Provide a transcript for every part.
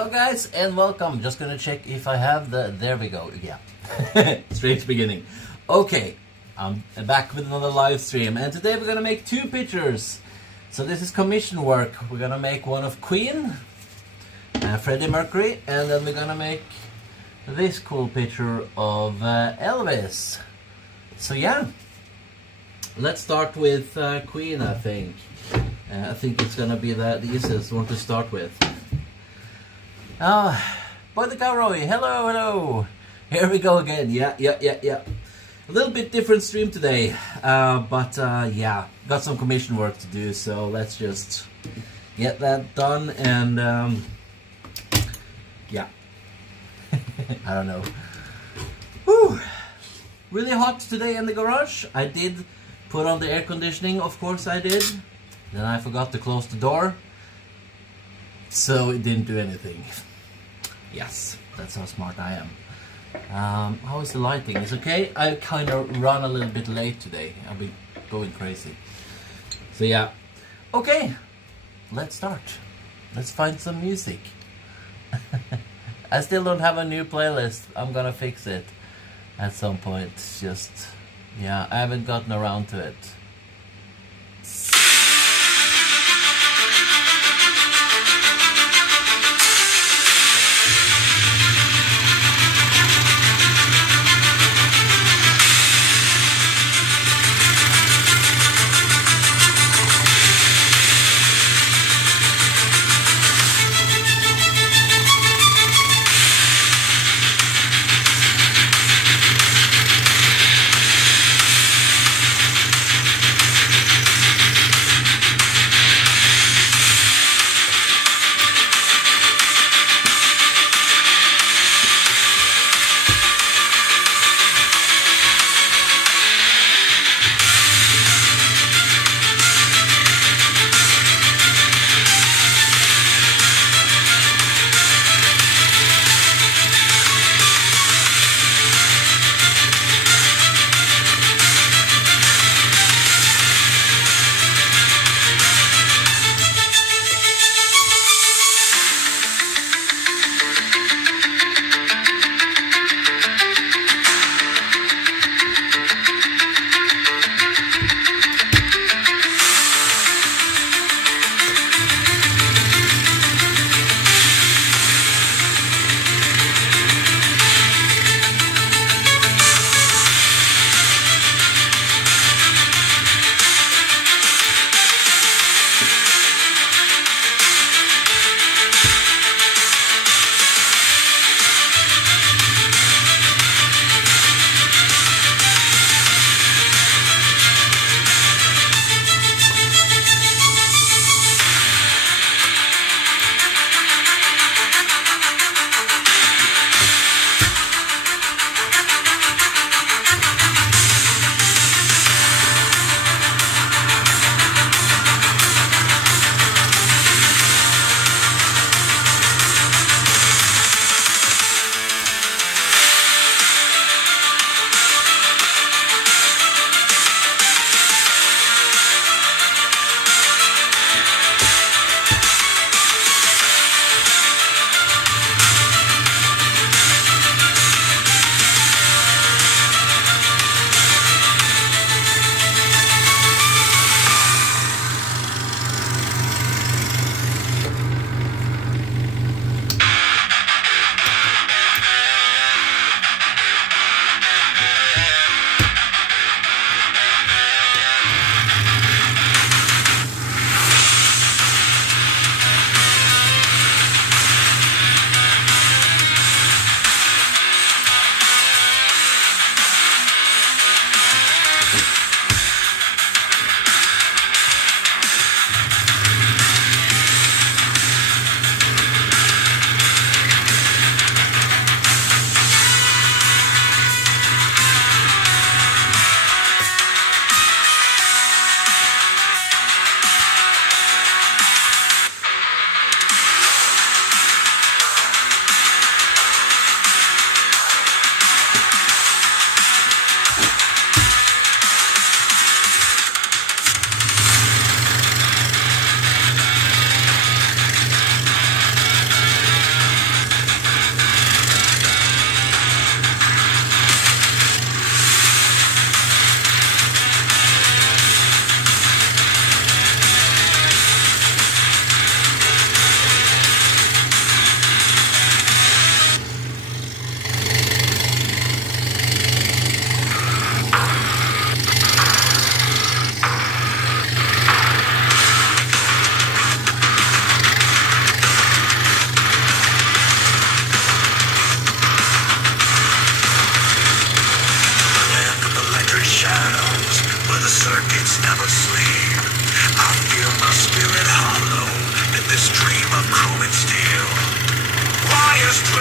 Hello guys and welcome. Just gonna check if I have there we go. Yeah. Straight beginning. Okay, I'm back with another live stream and today we're gonna make two pictures. So this is commission work. We're gonna make one of Queen, Freddie Mercury, and then we're gonna make this cool picture of Elvis. So yeah, let's start with Queen. I think it's gonna be the easiest one to start with. Boy the Cowroy, hello. Here we go again. Yeah. A little bit different stream today, but yeah, got some commission work to do. So let's just get that done and yeah. I don't know. Whew. Really hot today in the garage. I did put on the air conditioning, of course I did. Then I forgot to close the door, so it didn't do anything. Yes, that's how smart I am. How is the lighting? Is okay? I kind of run a little bit late today. I've been going crazy. So yeah. Okay, let's start. Let's find some music. I still don't have a new playlist. I'm gonna fix it at some point. Just, yeah, I haven't gotten around to it.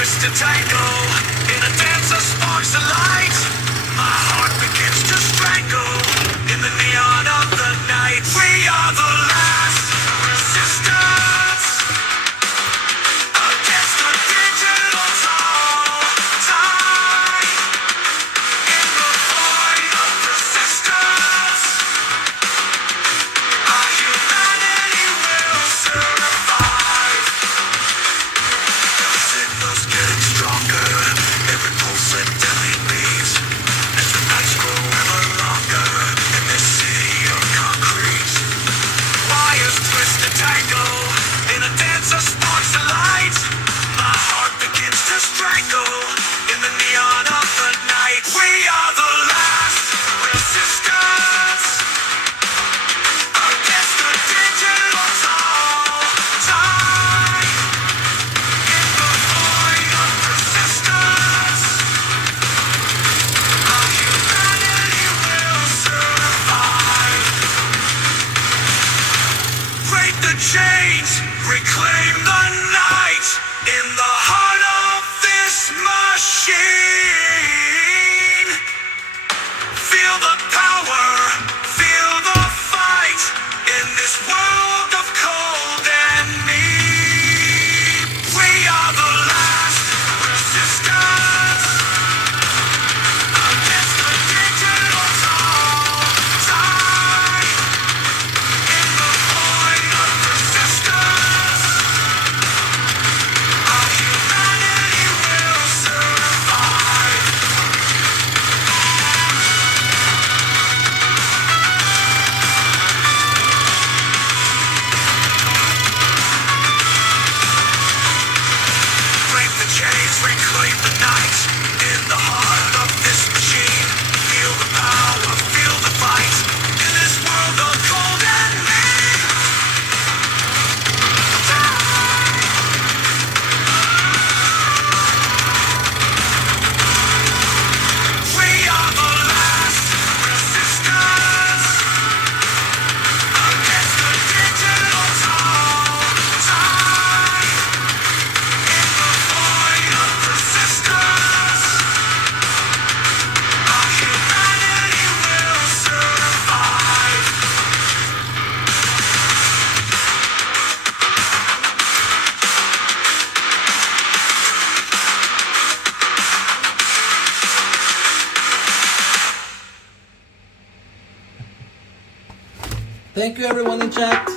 twisted tango in a dance of sparks of light. My heart begins to strangle in the neon of the night. We are the last resistance against the digital tide. In the void of persistence, our humanity will survive. The signal's getting stronger, every pulse a deadly beats, as the nights grow ever longer in this city of concrete. Wires twist and tangle in a dance of sparks of light. My heart begins to strangle in the neon of the night. We are the last resistance against the digital tide. In the void of persistence, our humanity will survive. Break the chains, reclaim the night in the heart of this machine. Feel the power, feel the fight in this world of cold and need. We are the last resistance against the digital tide. In the void of persistence, our humanity will survive. Break the chains, reclaim the night in the heart of this machine. Feel the power, feel the fight in this world of cold and mean. We are the last resistance against the digital tide. In the void of persistence, our humanity will survive. Thank you everyone in chat.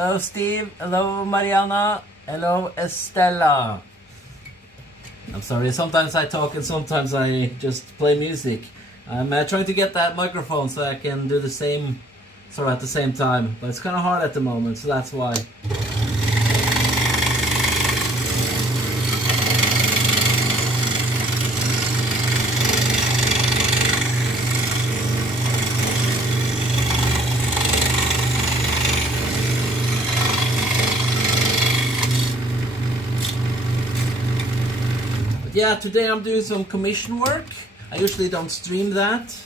Hello, Steve. Hello, Mariana. Hello, Estella. I'm sorry, sometimes I talk and sometimes I just play music. I'm trying to get that microphone so I can do the same sort of at the same time, but it's kind of hard at the moment, so that's why. Yeah, today I'm doing some commission work. I usually don't stream that,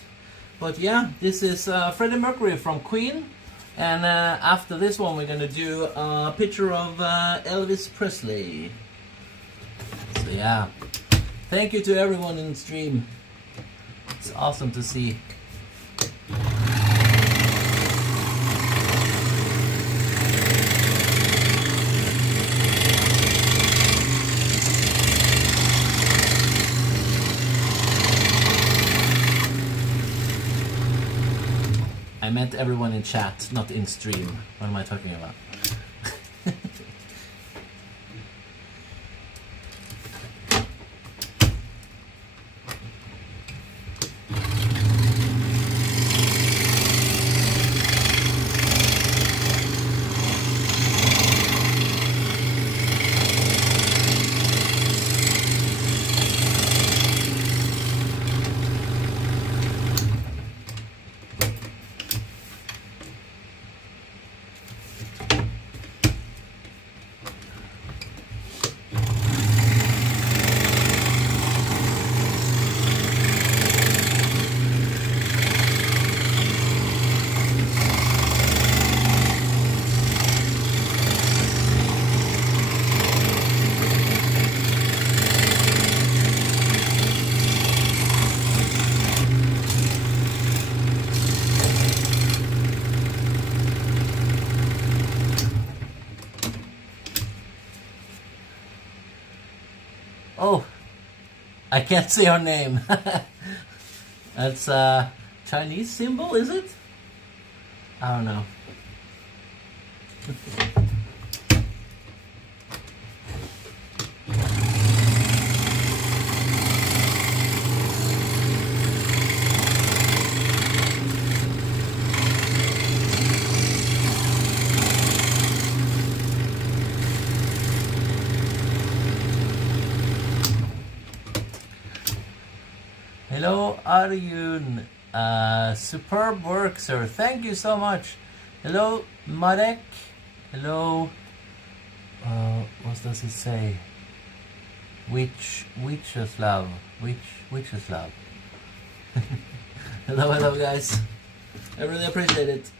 but yeah, this is Freddie Mercury from Queen, and after this one we're gonna do a picture of Elvis Presley. So yeah, thank you to everyone in the stream. It's awesome to see. I meant everyone in chat, not in stream. What am I talking about? Oh, I can't say her name. That's a Chinese symbol, is it? I don't know. Hello, Arjun. Superb work, sir. Thank you so much. Hello, Marek. Hello. What does it say? Which is love? Which is love? hello, guys. I really appreciate it.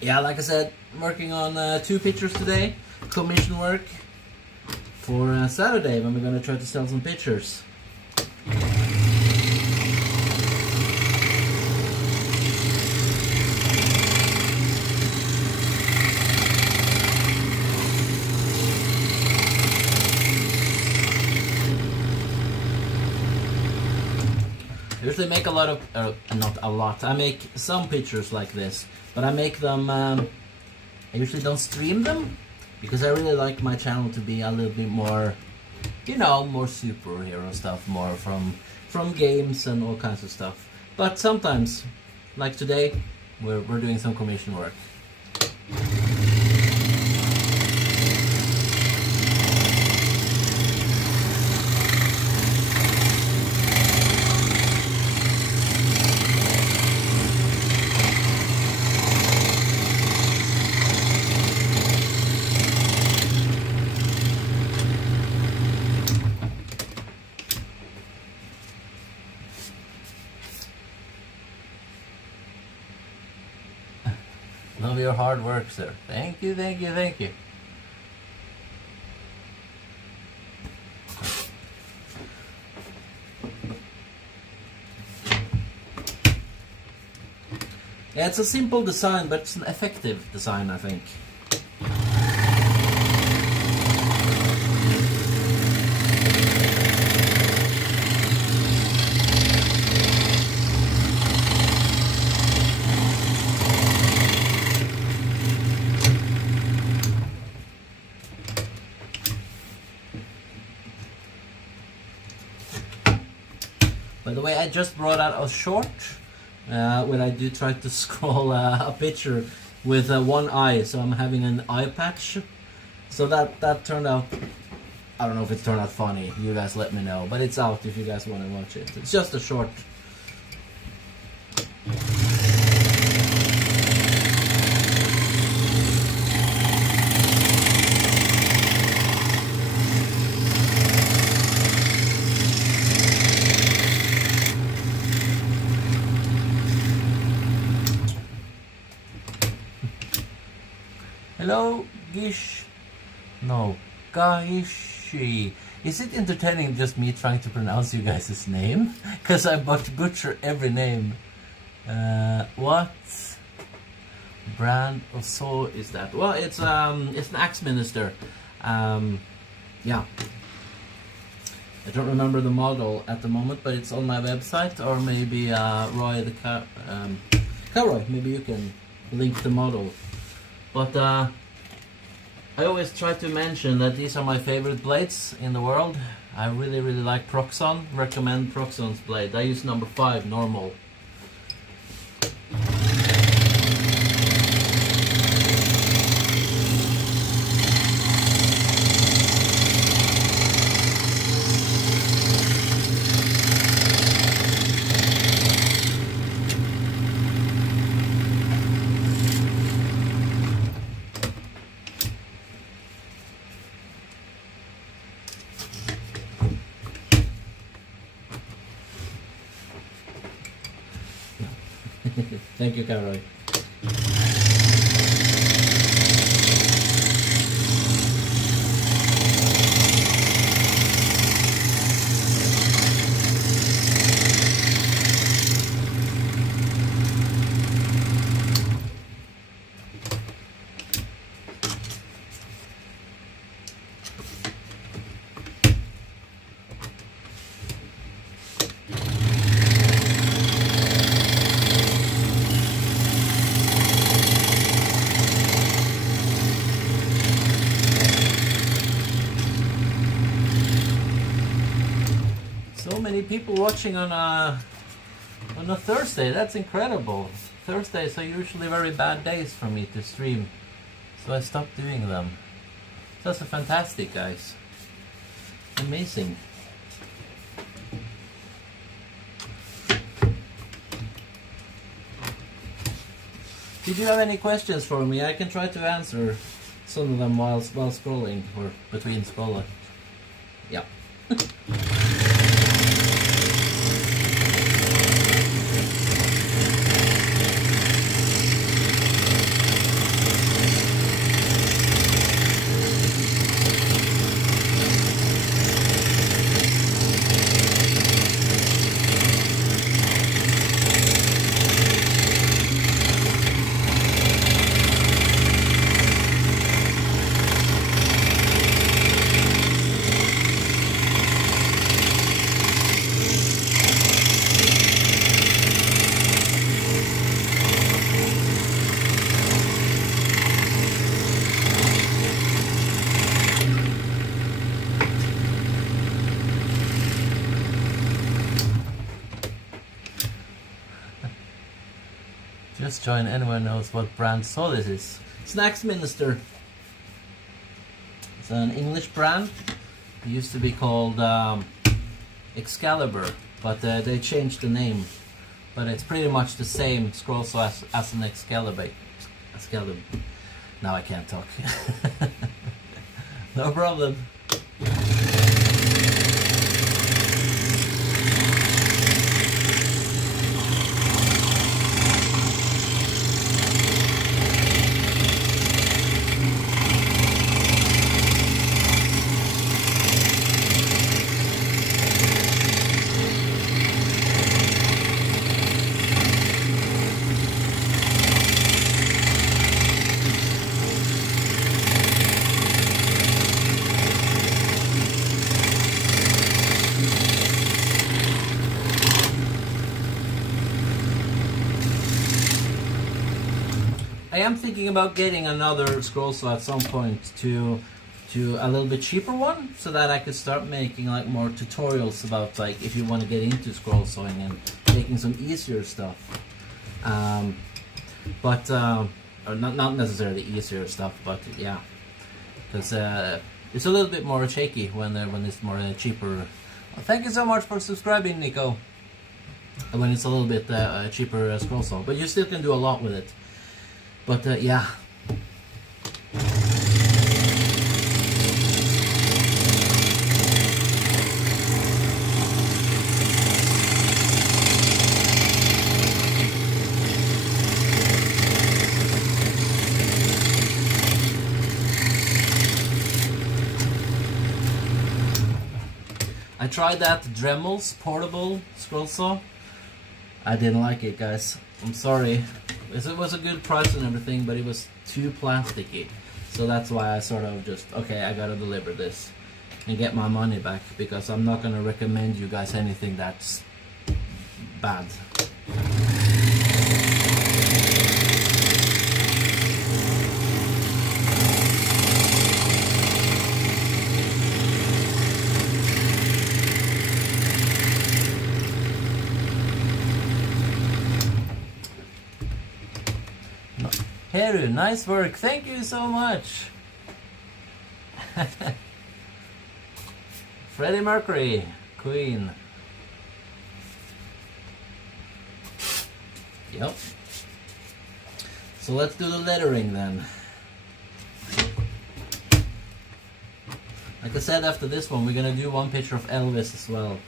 Yeah, like I said, I'm working on 2 pictures today. Commission work for Saturday when we're gonna try to sell some pictures. I usually make a lot of, not a lot, I make some pictures like this, but I make them, I usually don't stream them, because I really like my channel to be a little bit more, you know, more superhero stuff, more from games and all kinds of stuff. But sometimes, like today, we're doing some commission work. Love your hard work, sir. Thank you, thank you, thank you. Yeah, it's a simple design, but it's an effective design, I think. way, I just brought out a short when I do try to scroll a picture with one eye, so I'm having an eye patch. So that turned out, I don't know if it turned out funny, you guys let me know, but it's out if you guys want to watch it. It's just a short. Hello, Gish. No, Gaishi. Is it entertaining just me trying to pronounce you guys' name? Because I butcher every name. What brand of saw is that? Well, it's an axe minister. Yeah. I don't remember the model at the moment, but it's on my website, or maybe Roy the Roy, maybe you can link the model. But I always try to mention that these are my favorite blades in the world. I really like Proxon. Recommend Proxon's blade. I use number 5 normal. Thank you, Caroy. So many people watching on a Thursday. That's incredible. Thursdays are usually very bad days for me to stream, so I stopped doing them. That's fantastic, guys. Amazing. Did you have any questions for me? I can try to answer some of them while scrolling, or between scrolling. Yeah. Just join, anyone knows what brand saw this is. Snacks Minister. It's an English brand. It used to be called Excalibur, but they changed the name. But it's pretty much the same scroll saw as an Excalibur. Now I can't talk. No problem. I am thinking about getting another scroll saw at some point to to a little bit cheaper one, so that I could start making like more tutorials about like if you want to get into scroll sawing and making some easier stuff. Or not necessarily easier stuff, but yeah, because it's a little bit more shaky when it's more cheaper. Well, thank you so much for subscribing, Nico. When it's a little bit cheaper scroll saw, but you still can do a lot with it. But yeah. I tried that Dremel's portable scroll saw. I didn't like it, guys. I'm sorry. It was a good price and everything, but it was too plasticky. So that's why I sort of just, okay, I gotta deliver this and get my money back, because I'm not gonna recommend you guys anything that's bad. Heru, nice work. Thank you so much. Freddie Mercury, Queen. Yep. So let's do the lettering then. Like I said, after this one, we're gonna do one picture of Elvis as well.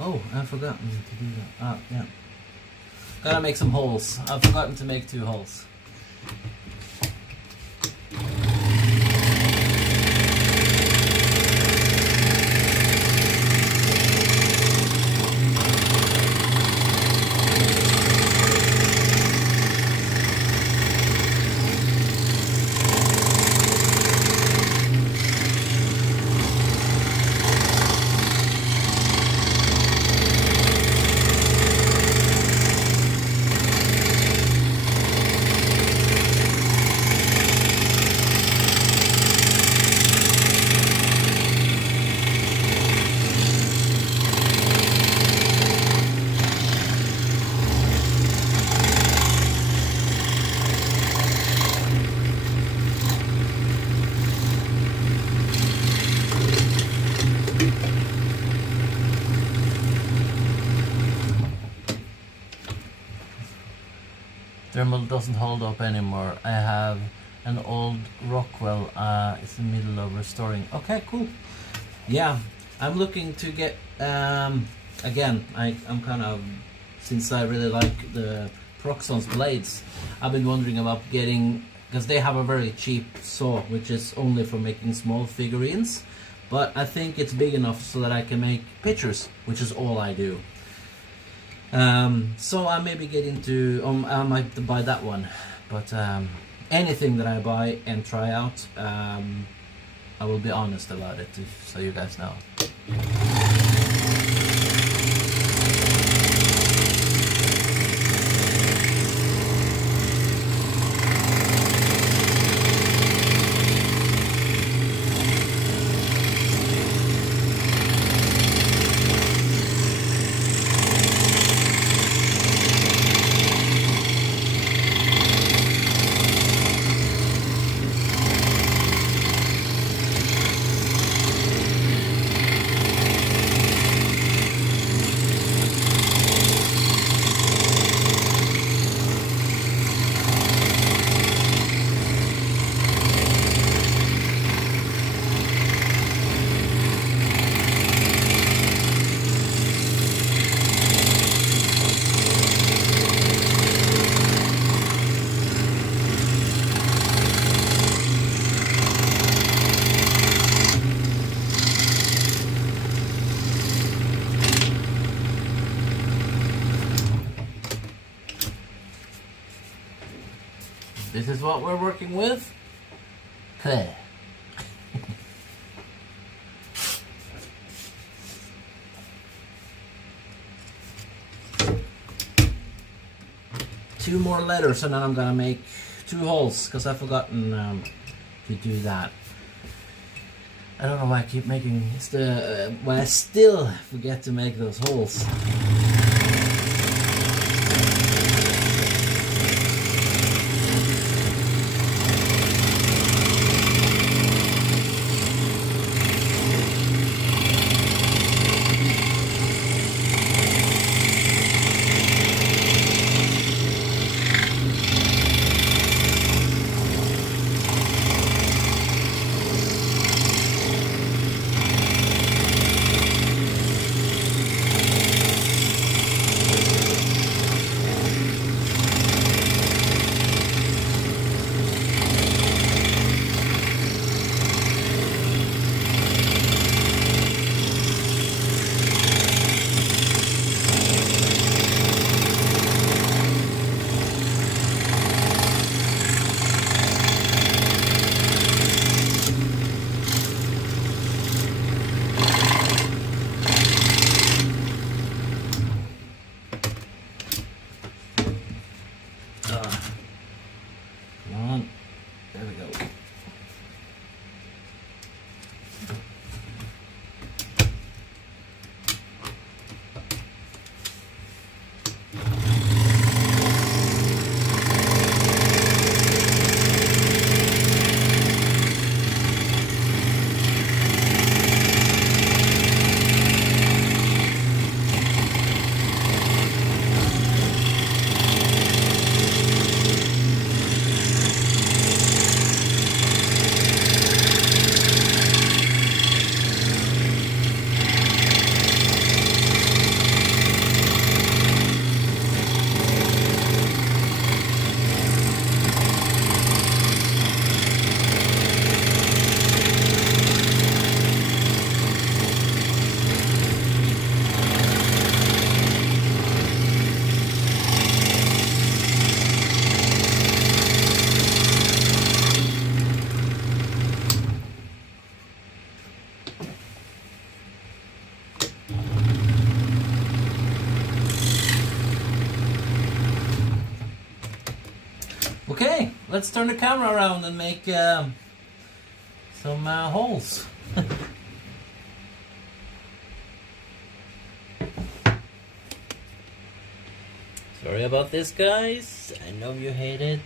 Oh, I've forgotten to do that. Ah, yeah. Gotta make some holes. I've forgotten to make 2 holes. Thermal doesn't hold up anymore. I have an old Rockwell. It's in the middle of restoring. Okay, cool. Yeah, I'm looking to get again. I'm kind of, since I really like the Proxon's blades, I've been wondering about getting, because they have a very cheap saw which is only for making small figurines, but I think it's big enough so that I can make pictures, which is all I do. So I maybe get into, I might buy that one, but anything that I buy and try out, I will be honest about it, so you guys know. is what we're working with. Clay. Two more letters and then I'm gonna make 2 holes because I've forgotten to do that. I don't know why I keep making why I still forget to make those holes. Okay, let's turn the camera around and make some holes. Sorry about this, guys. I know you hate it.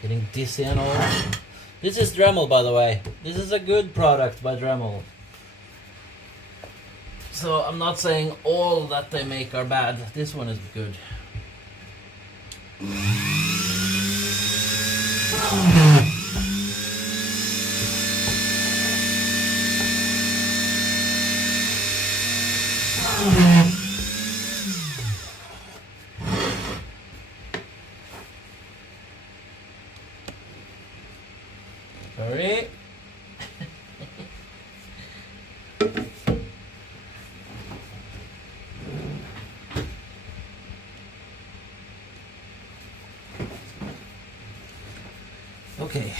Getting dizzy and all. This is Dremel, by the way. This is a good product by Dremel. So I'm not saying all that they make are bad. This one is good. Sorry. Okay.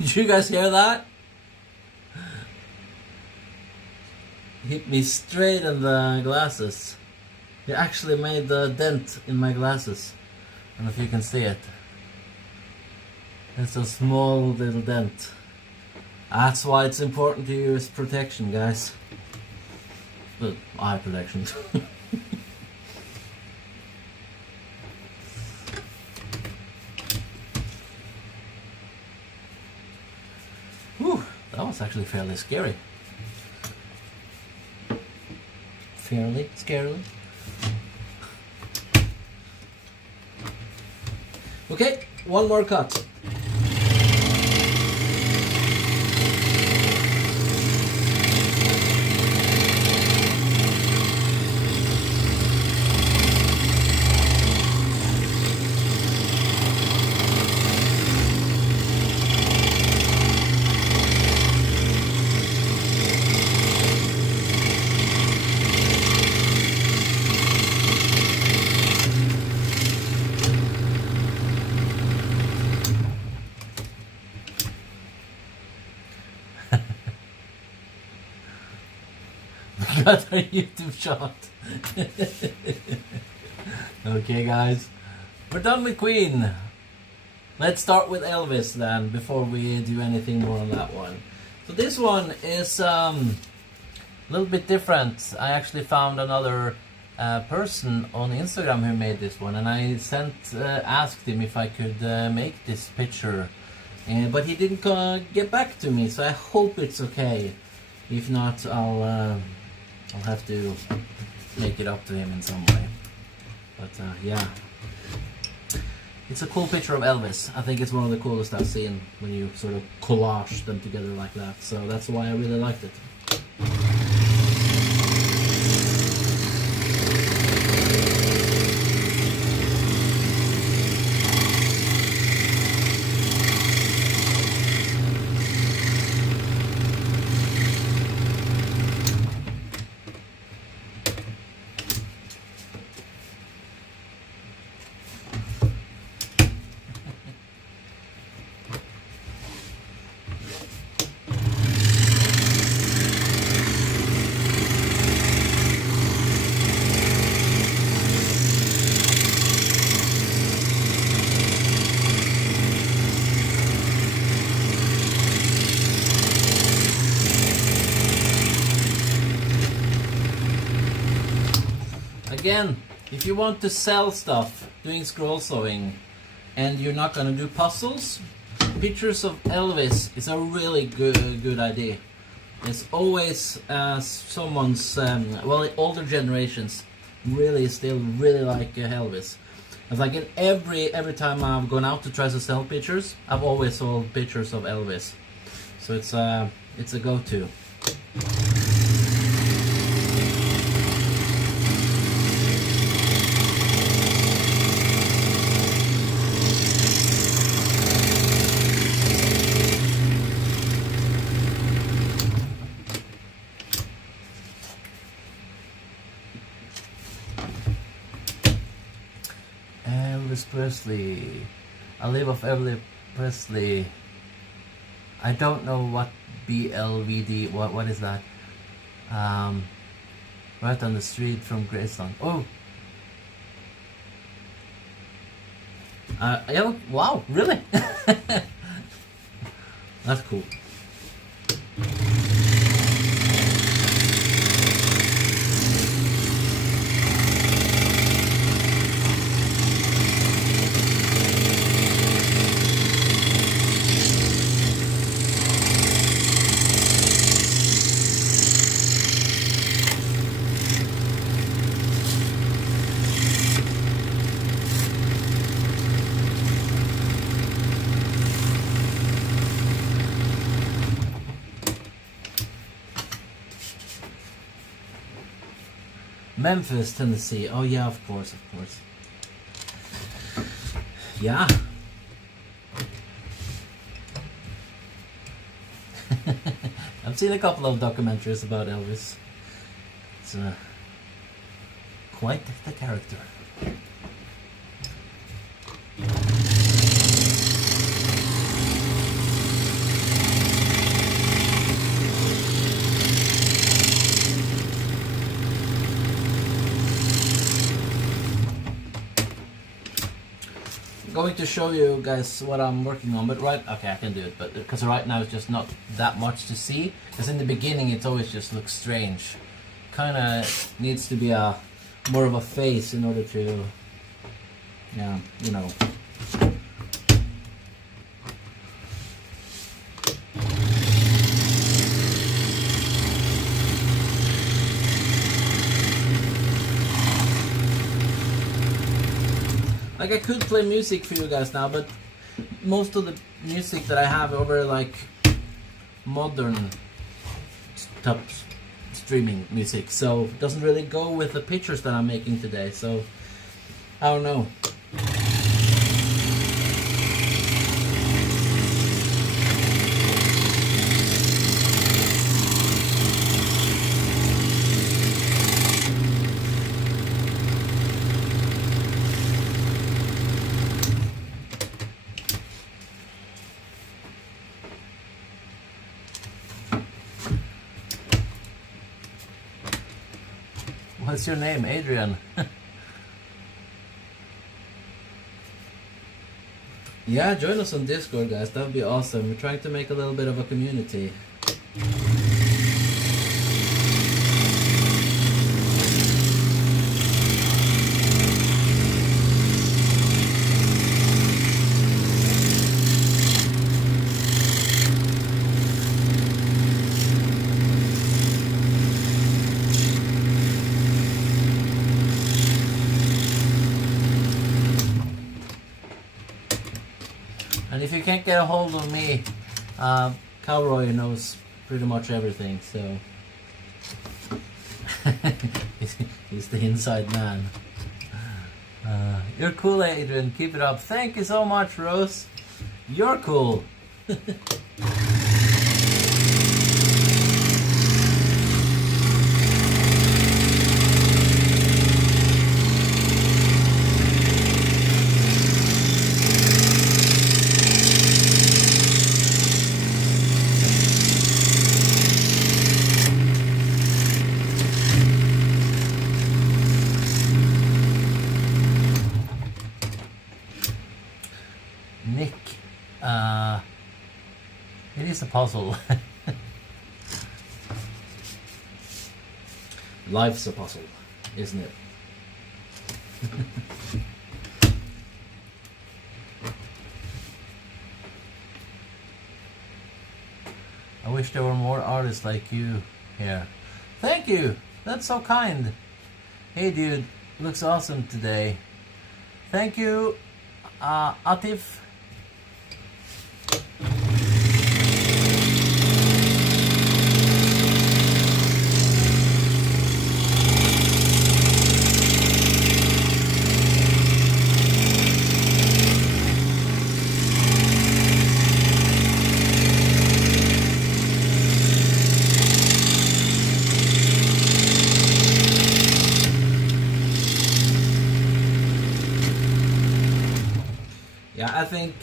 Did you guys hear that? Hit me straight in the glasses. It actually made a dent in my glasses. I don't know if you can see it. It's a small little dent. That's why it's important to use protection, guys. But eye protection. Whew, that was It's actually fairly scary. Fairly scary. Okay, one more cut. Got our YouTube shot. Okay, guys, we're done with Queen. Let's start with Elvis then, before we do anything more on that one. So this one is a little bit different. I actually found another person on Instagram who made this one, and I asked him if I could make this picture, but he didn't get back to me, so I hope it's okay. If not, I'll have to make it up to him in some way. But yeah, it's a cool picture of Elvis. I think it's one of the coolest I've seen when you sort of collage them together like that. So that's why I really liked it. Again, if you want to sell stuff doing scroll sewing and you're not gonna do puzzles, pictures of Elvis is a really good idea. It's always someone's well, older generations still really like Elvis. It's like in every time I've gone out to try to sell pictures, I've always sold pictures of Elvis. So it's a go-to. Elvis Presley. I live off Elvis Presley. I don't know what BLVD. What is that? Right on the street from Graceland. Oh. Yeah, wow, really? That's cool. Memphis, Tennessee. Oh yeah, of course. Yeah. I've seen a couple of documentaries about Elvis. It's quite the character. Going to show you guys what I'm working on, but okay, I can do it, but because right now it's just not that much to see, because in the beginning it always just looks strange. Kind of needs to be more of a face in order to, yeah, you know. Like I could play music for you guys now, but most of the music that I have over like modern top streaming music, so it doesn't really go with the pictures that I'm making today. So I don't know. What's your name, Adrian? Yeah, join us on Discord, guys. That would be awesome. We're trying to make a little bit of a community. And if you can't get a hold of me, Cowroy knows pretty much everything, so he's the inside man. You're cool, Adrian. Keep it up. Thank you so much, Rose. You're cool. Nick, it is a puzzle. Life's a puzzle, isn't it? I wish there were more artists like you here. Thank you! That's so kind. Hey dude, looks awesome today. Thank you, Atif. Yeah, I think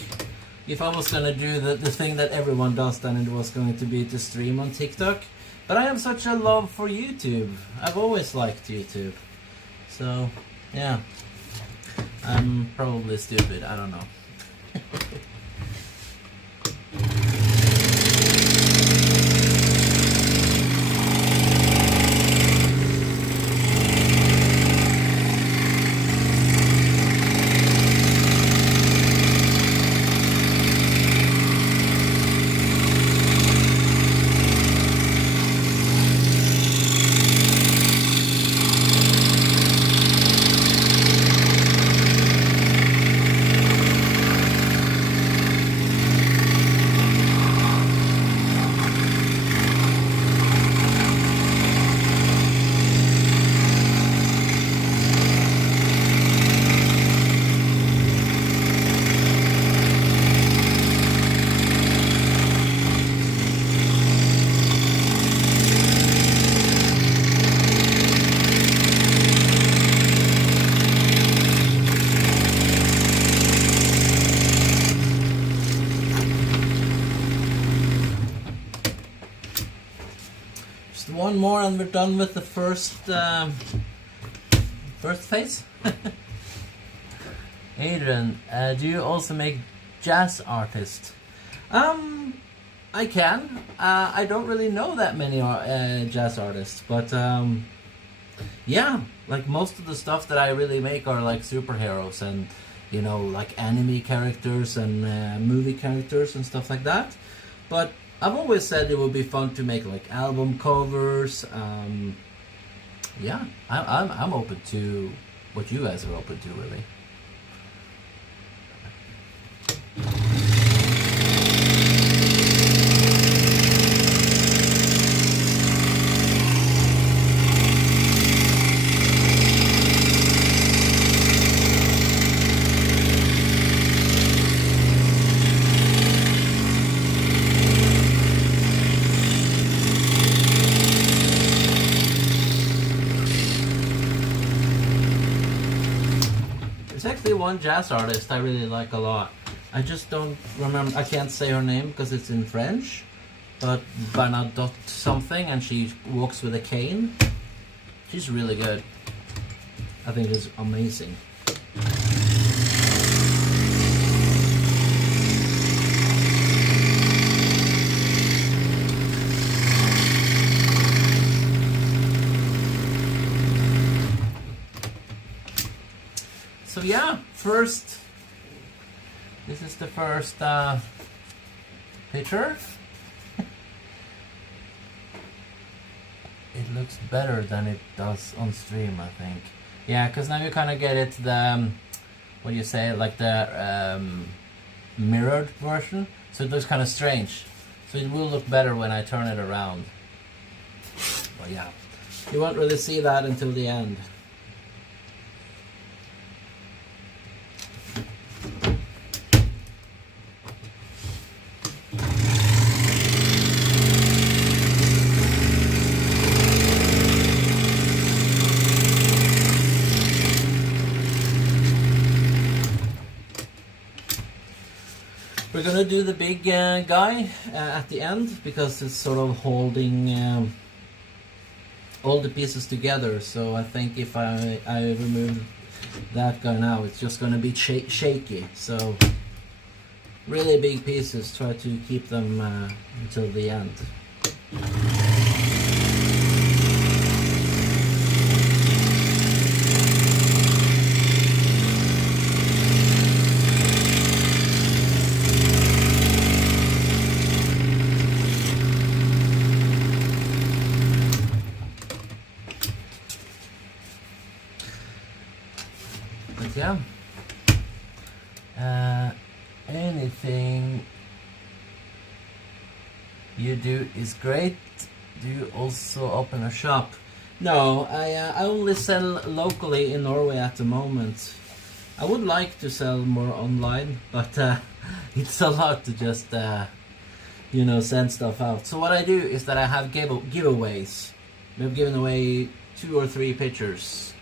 if I was gonna do the thing that everyone does, then it was going to be to stream on TikTok. But I have such a love for YouTube. I've always liked YouTube. So, yeah. I'm probably stupid, I don't know. One more and we're done with the first phase. Adrian, do you also make jazz artists? I can. I don't really know that many jazz artists, but yeah, like most of the stuff that I really make are like superheroes and, you know, like anime characters and movie characters and stuff like that. But I've always said it would be fun to make like album covers. Yeah, I'm open to what you guys are open to, really. There's actually one jazz artist I really like a lot. I just don't remember, I can't say her name because it's in French, but Bernadotte something, and she walks with a cane. She's really good. I think it's amazing. So yeah, this is the first picture. It looks better than it does on stream, I think. Yeah, because now you kind of get it the, what do you say, like the mirrored version. So it looks kind of strange. So it will look better when I turn it around. But yeah, you won't really see that until the end. We're gonna do the big guy at the end because it's sort of holding all the pieces together. So I think if I remove that guy now, it's just gonna be shaky. So really big pieces, try to keep them until the end. Yeah. Anything you do is great. Do you also open a shop? No, I only sell locally in Norway at the moment. I would like to sell more online, but it's a lot to just you know, send stuff out. So what I do is that I have giveaways. We've given away 2 or 3 pictures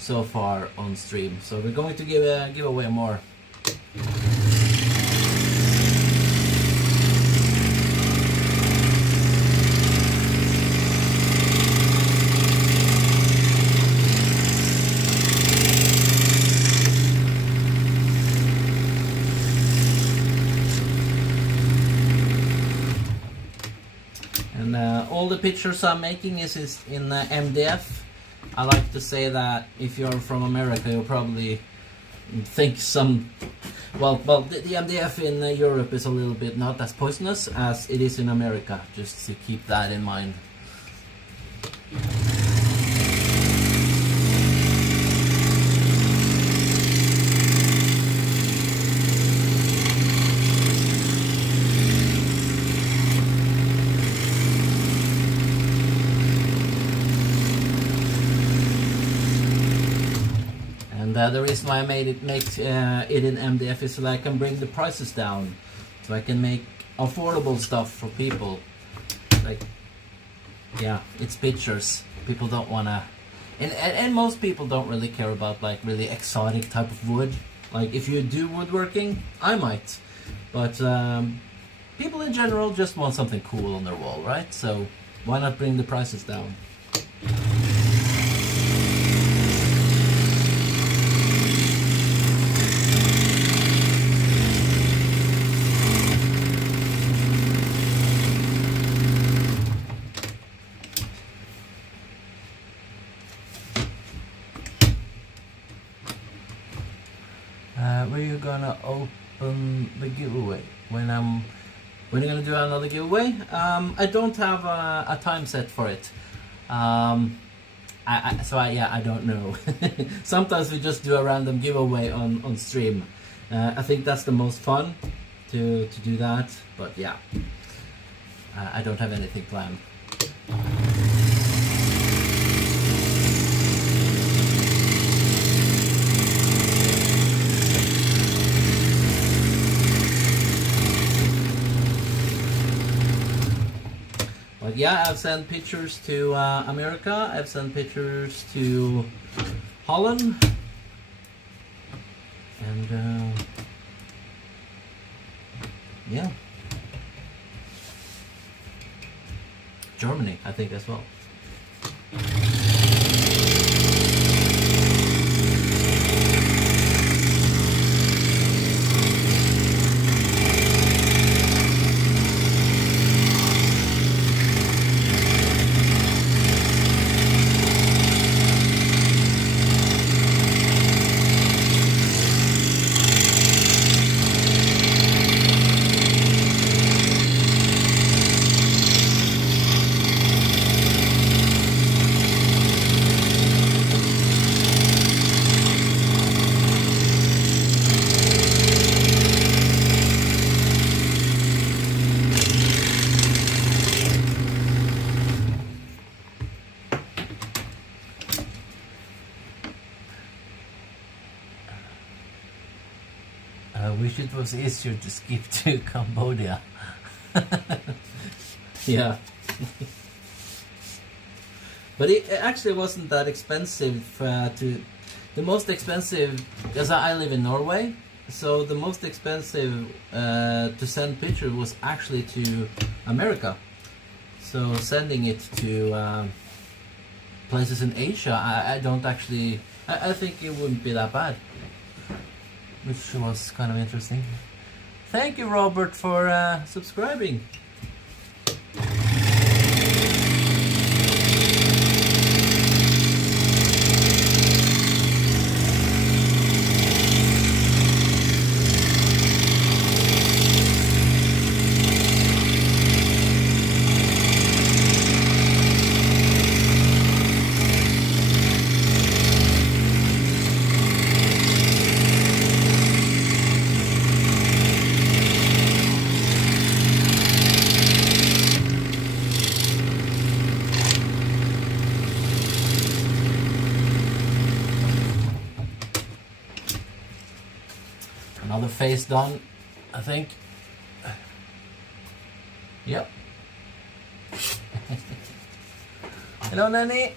so far on stream, so we're going to give away more. And all the pictures I'm making is in MDF. I like to say that if you're from America, you'll probably think well, the MDF in Europe is a little bit not as poisonous as it is in America, just to keep that in mind. The reason why I made it in MDF is so that I can bring the prices down, so I can make affordable stuff for people. Like, yeah, it's pictures. People don't wanna, and most people don't really care about like really exotic type of wood. Like if you do woodworking, I might, but people in general just want something cool on their wall, right? So why not bring the prices down? Where you gonna open the giveaway? When are you gonna do another giveaway? I don't have a time set for it. I don't know. Sometimes we just do a random giveaway on stream. I think that's the most fun to do that. But yeah, I don't have anything planned. But yeah, I've sent pictures to America, I've sent pictures to Holland, And yeah, Germany, I think, as well. I wish it was easier to skip to Cambodia. Yeah. But it actually wasn't that expensive the most expensive, because I live in Norway, so the most expensive to send picture was actually to America. So sending it to places in Asia, I don't actually, I think it wouldn't be that bad. Which was kind of interesting. Thank you, Robert, for subscribing. Another face done, I think. Yep. Hello, Nanny.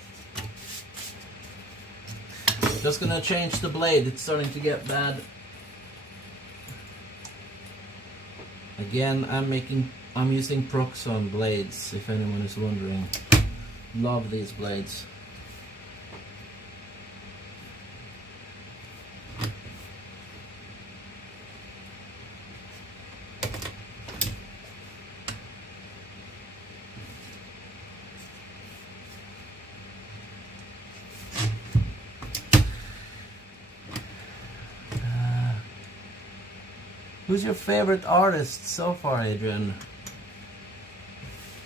Just gonna change the blade. It's starting to get bad. Again, I'm using Proxon blades, if anyone is wondering. Love these blades. Who's your favorite artist so far, Adrian?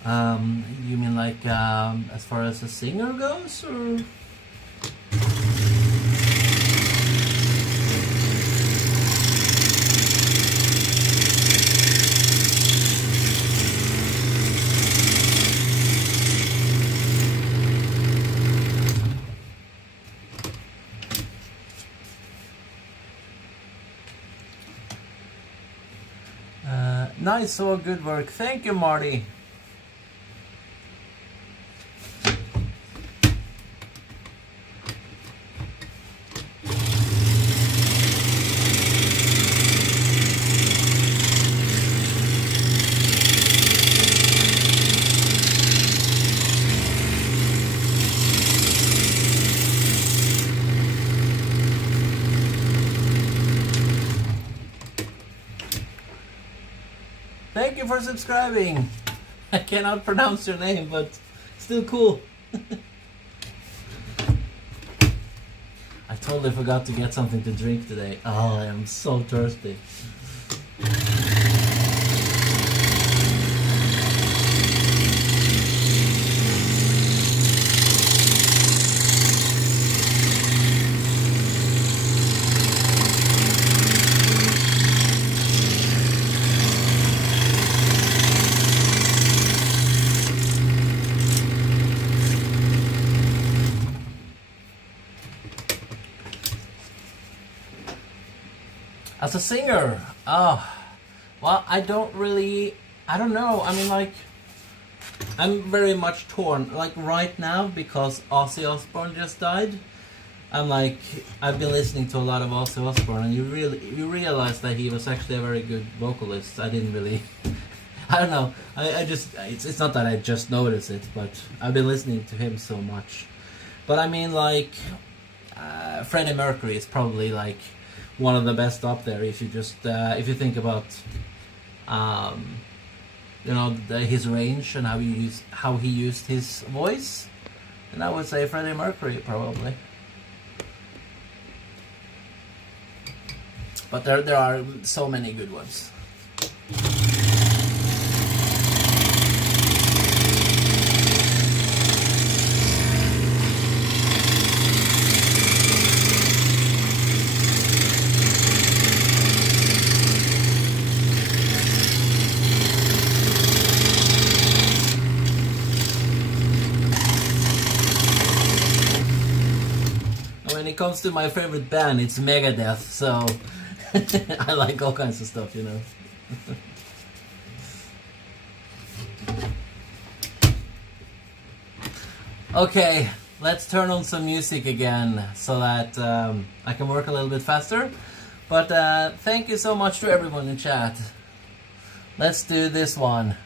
You mean like as far as a singer goes, or? Nice, so good work. Thank you, Marty. Thank you for subscribing. I cannot pronounce your name, but still cool. I totally forgot to get something to drink today. Oh, I am so thirsty. As a singer, well, I don't know. I mean, like, I'm very much torn. Like right now, because Ozzy Osbourne just died, I'm like, I've been listening to a lot of Ozzy Osbourne, and you realize that he was actually a very good vocalist. I didn't really, I don't know. I just it's not that I just noticed it, but I've been listening to him so much. But I mean, like, Freddie Mercury is probably like one of the best up there. If you just if you think about, you know, his range and how he used his voice, and I would say Freddie Mercury probably. But there are so many good ones. When it comes to my favorite band, it's Megadeth, so I like all kinds of stuff, you know. Okay, let's turn on some music again so that I can work a little bit faster. But thank you so much to everyone in chat. Let's do this one.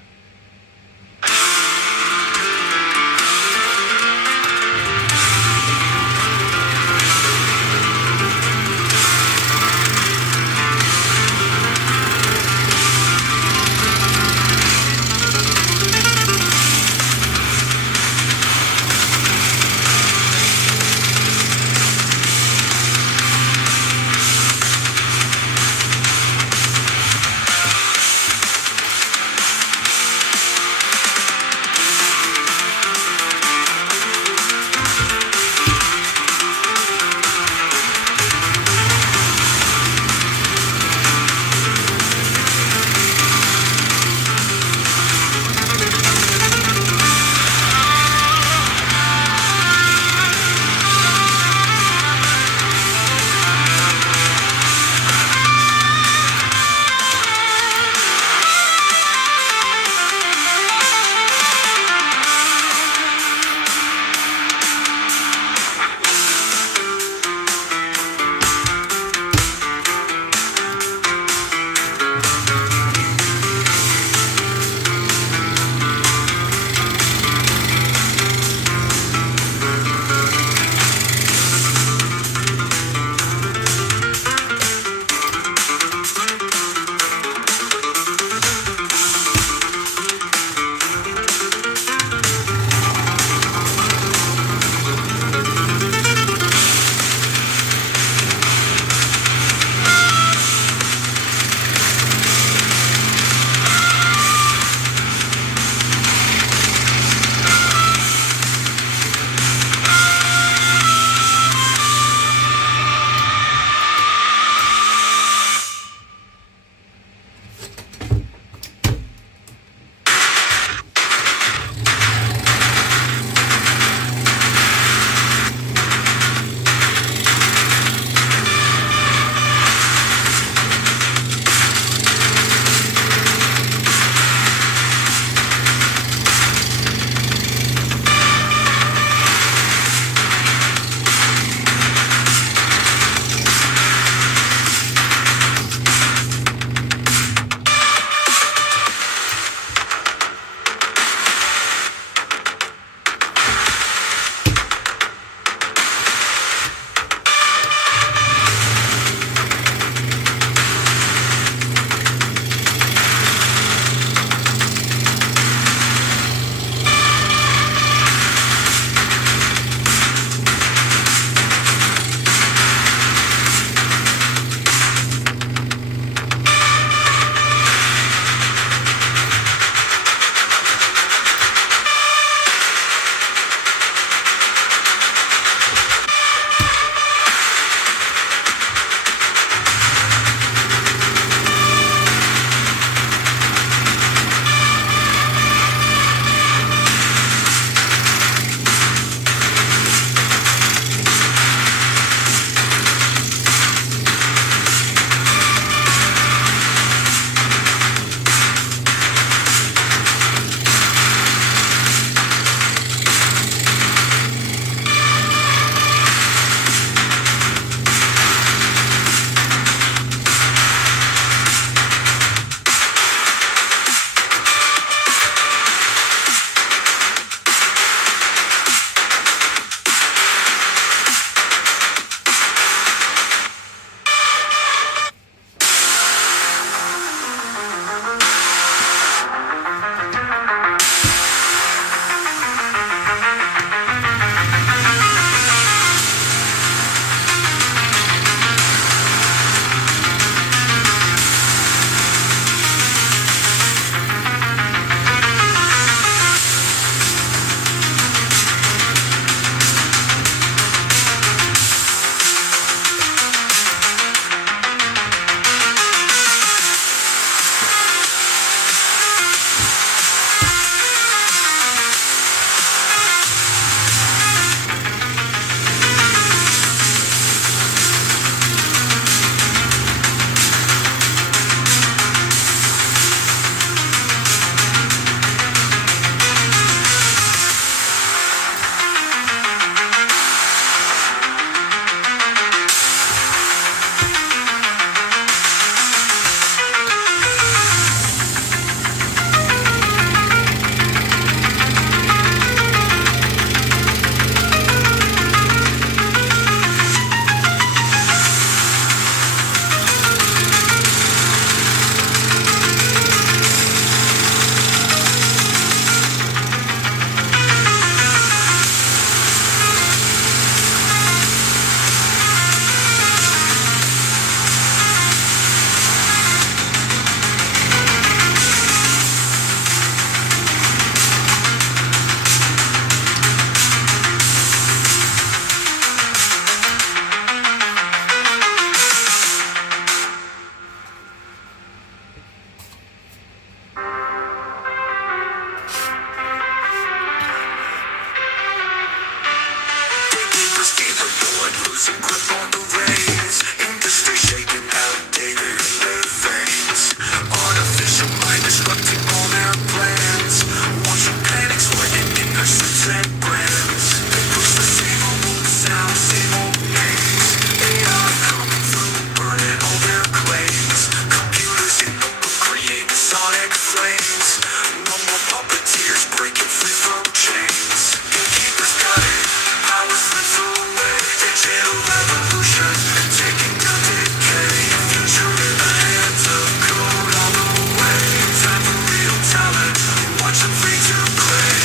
losing grip on the reins. Industry shaking outdated in their veins. Artificial mind disrupting all their plans. Watching panic sweating in their suits and brands. They push the same old sound, same old games. AI coming through, burning all their claims. Computers in the book creating sonic flames. No more puppeteers breaking free from chains. Gatekeepers got it, power slips away. Digital revolution, taking down decay. Future in the hands of code all the way. Time for real talent, watch them fade to clay.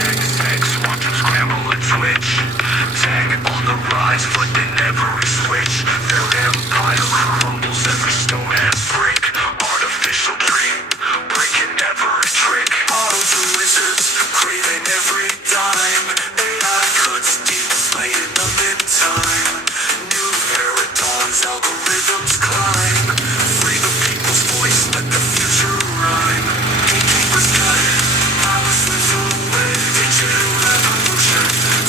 AXX, watch them scramble and switch. Tag on the rise, but they never switch. Their empire crumbles, every stone and brick. Artificial dream, breaking every trick. Autos and wizards, craving every dime. AI cuts deep, slaying them in time. New era dawns, algorithms climb. Free the people's voice, let the future rhyme. Gatekeepers got it, power slips away. Digital revolution,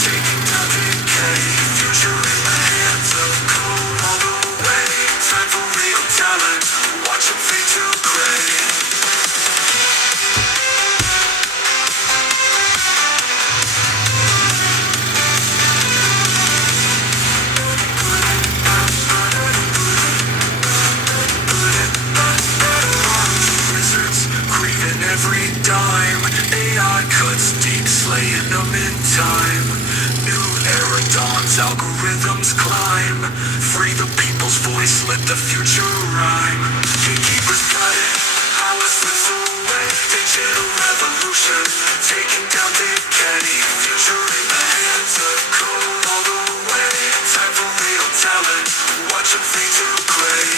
taking down decay. Future in the hands of code all the way. Time for real talent, watch them fade to gray. Wizards, craving every dime. AI cuts deep, slaying them in time. New era dawns, algorithms climb. Free the people's voice, let the future rhyme. Gatekeepers got it, power slips away. Digital revolution, taking down decay. Future in the hands of code all the way. Time for real talent, watch them fade to gray.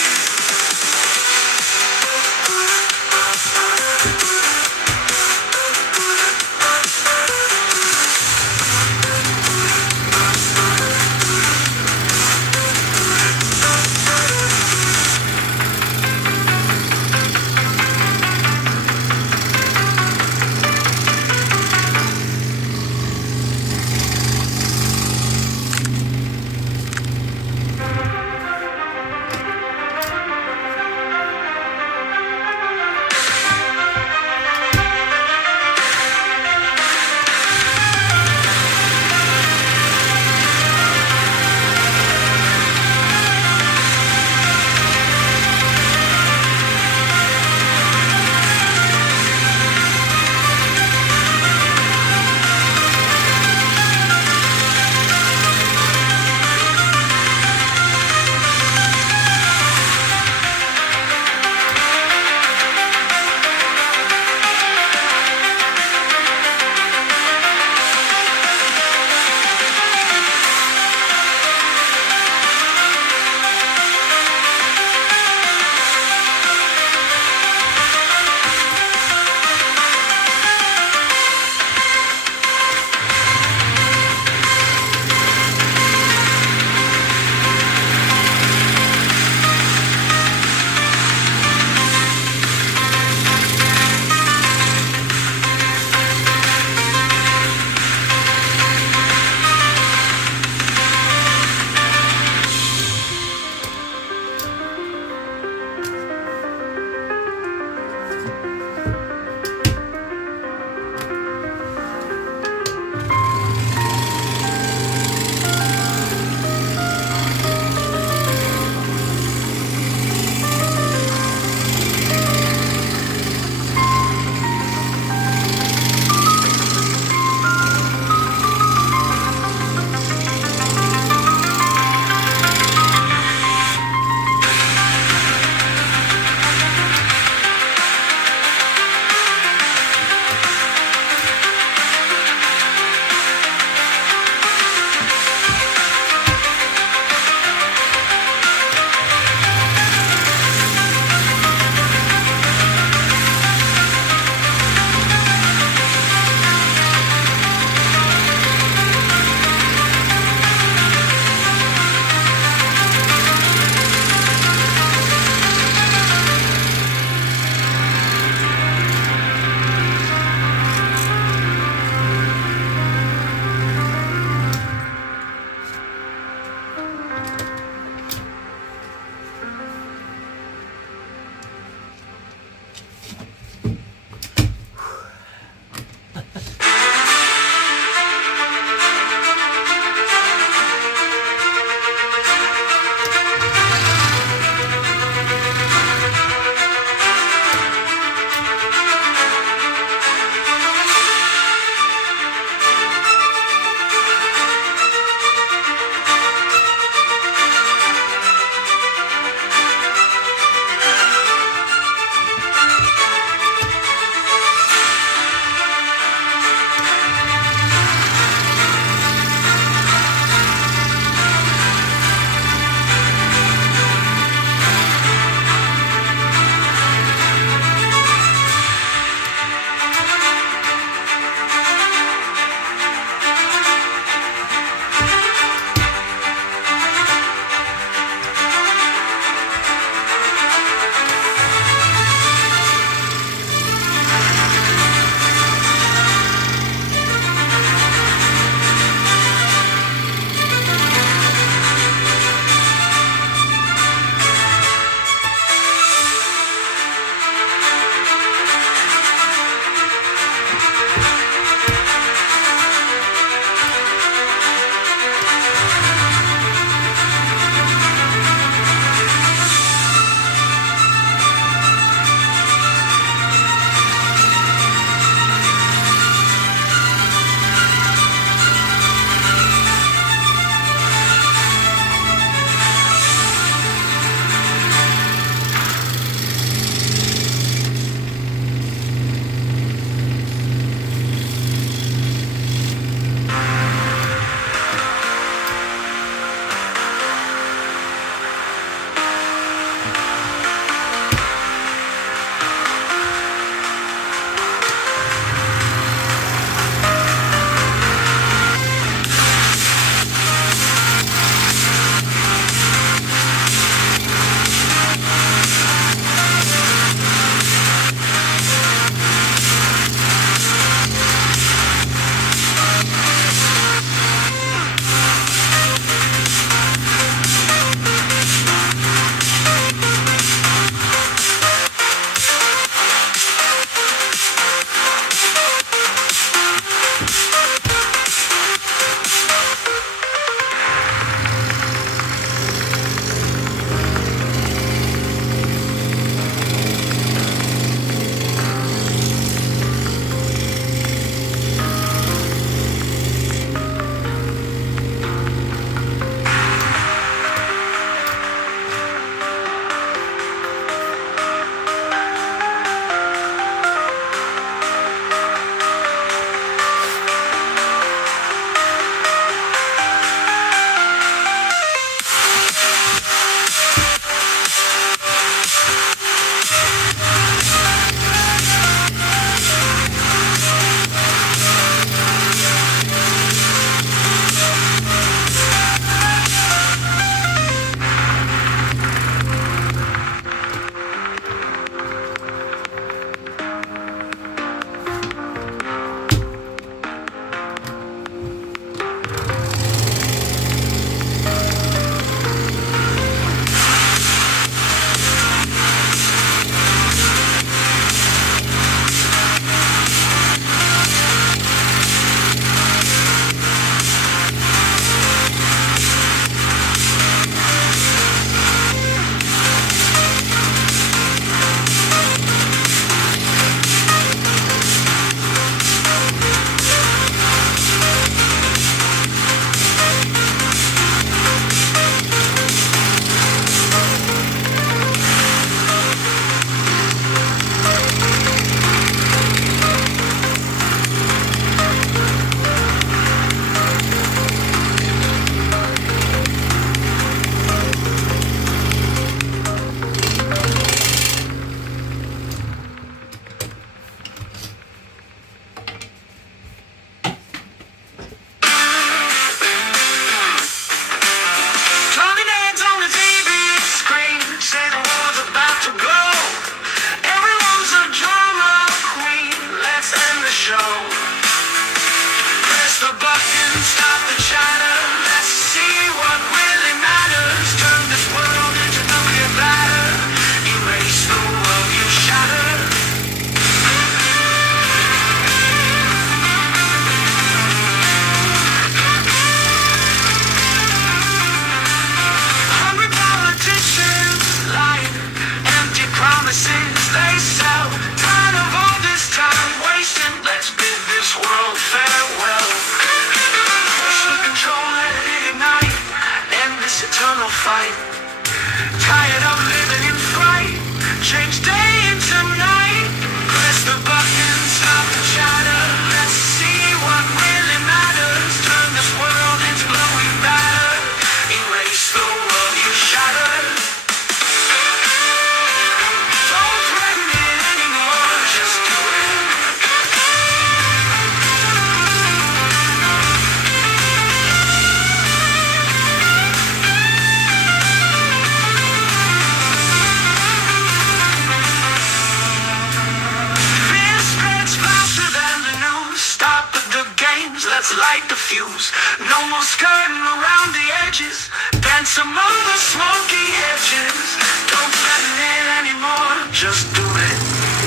fuse. No more skirting around the edges. Dance among the smoky hedges. Don't threaten it anymore, just do it.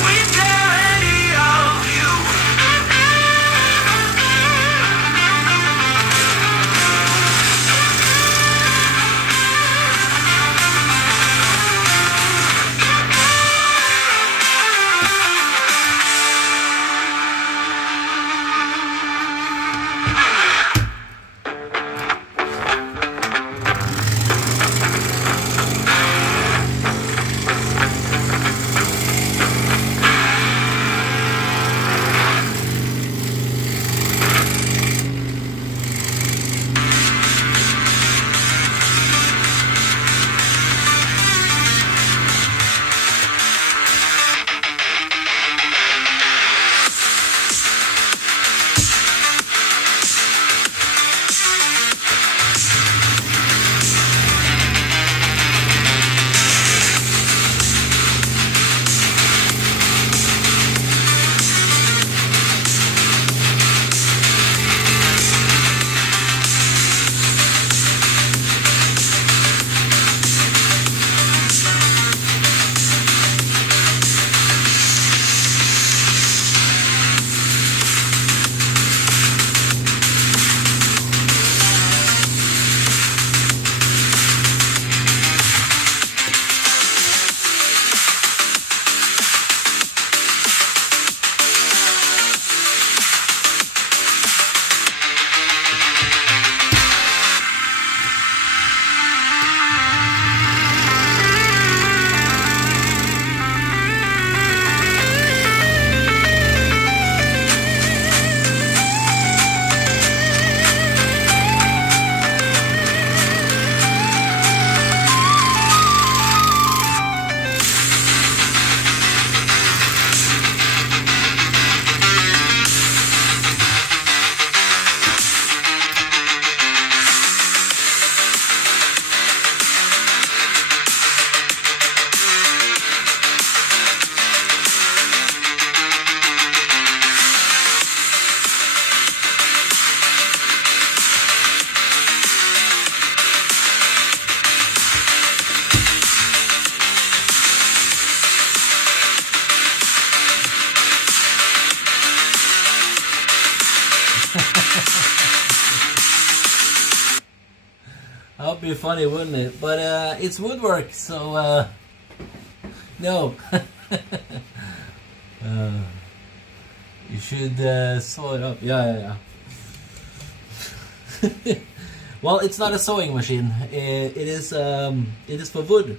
We dare any of you. That would be funny, wouldn't it? But it's woodwork, so no. You should saw it up. Yeah. Well, it's not a sewing machine. It is for wood.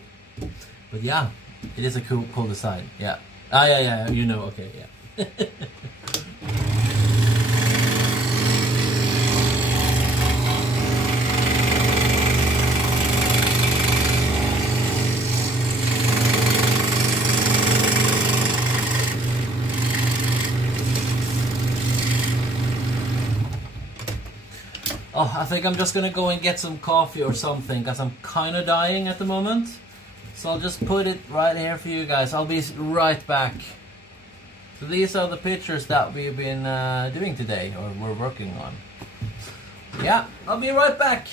But yeah, it is a cool design. Yeah. Yeah. You know. Okay. Yeah. Oh, I think I'm just gonna go and get some coffee or something, because I'm kind of dying at the moment. So I'll just put it right here for you guys. I'll be right back. So these are the pictures that we've been doing today, or we're working on. Yeah, I'll be right back.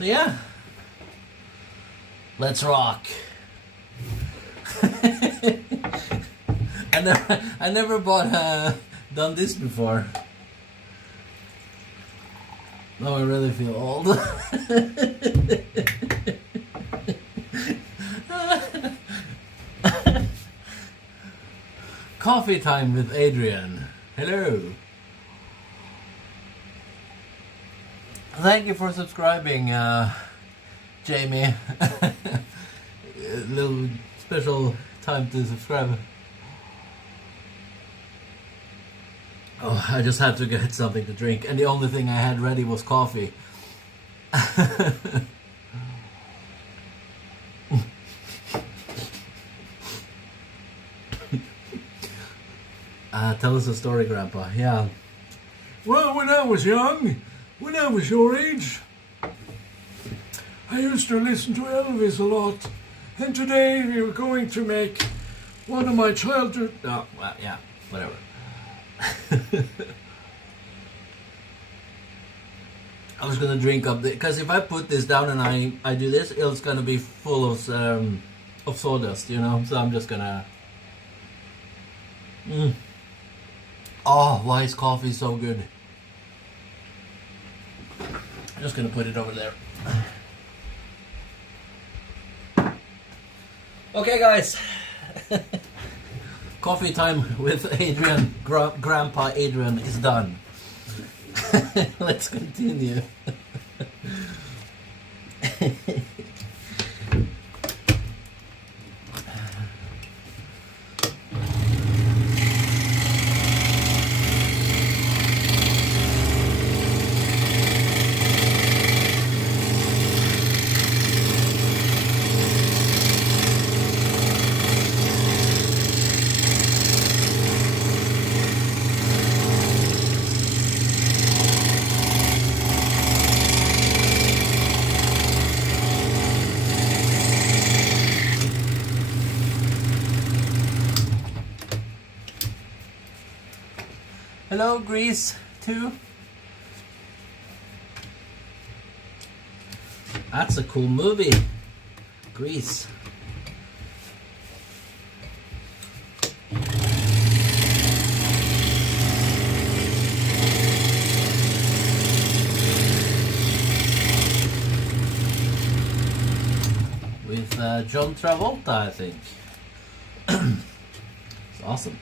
So yeah, let's rock. I never done this before. Now I really feel old. Coffee time with Adrian. Hello. Thank you for subscribing, Jamie. A little special time to subscribe. Oh, I just had to get something to drink, and the only thing I had ready was coffee. Tell us a story, Grandpa. Yeah. Well, when I was young, when I was your age, I used to listen to Elvis a lot. And today we were going to make one of my childhood... Oh, well, yeah, whatever. I was gonna drink up because if I put this down and I do this, it's gonna be full of sawdust, you know. So I'm just gonna. Oh, why is coffee so good? I'm just gonna put it over there. Okay, guys. Coffee time with Adrian, Grandpa Adrian is done. Let's continue. Hello, Grease 2. That's a cool movie. Grease. With John Travolta, I think. It's awesome.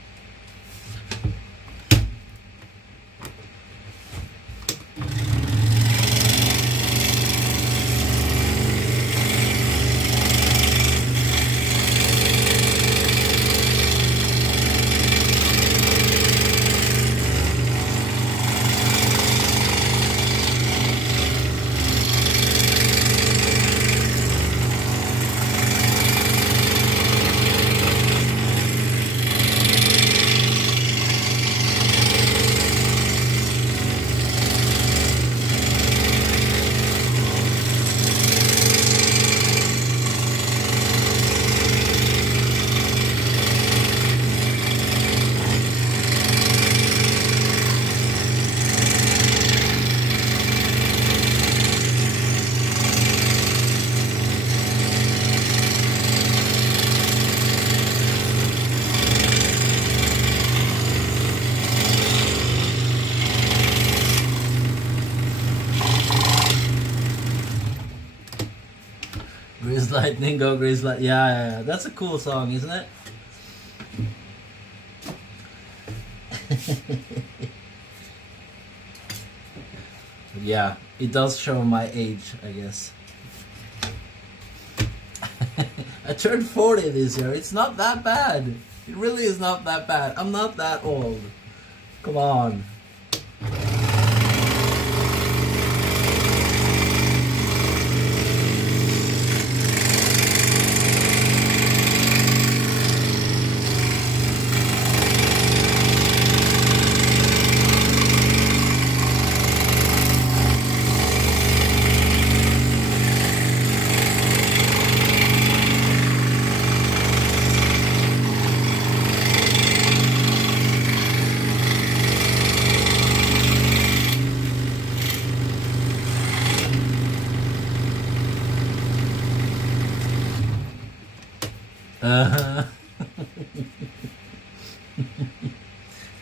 Grease Lightning, go Grease Light. Yeah, that's a cool song, isn't it? Yeah, it does show my age, I guess. I turned 40 this year. It's not that bad. It really is not that bad. I'm not that old. Come on.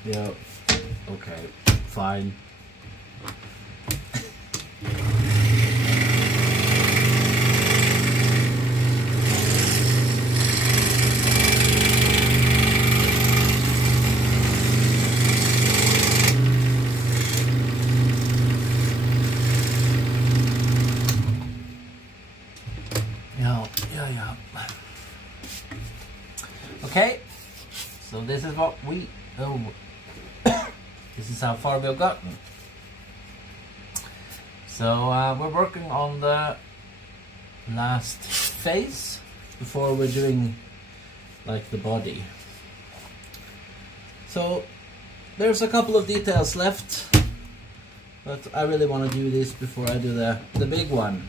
Yeah. Okay. Fine. Yeah. Okay, so this is what we, this is how far we've gotten. So we're working on the last phase before we're doing like the body. So there's a couple of details left, but I really want to do this before I do the big one.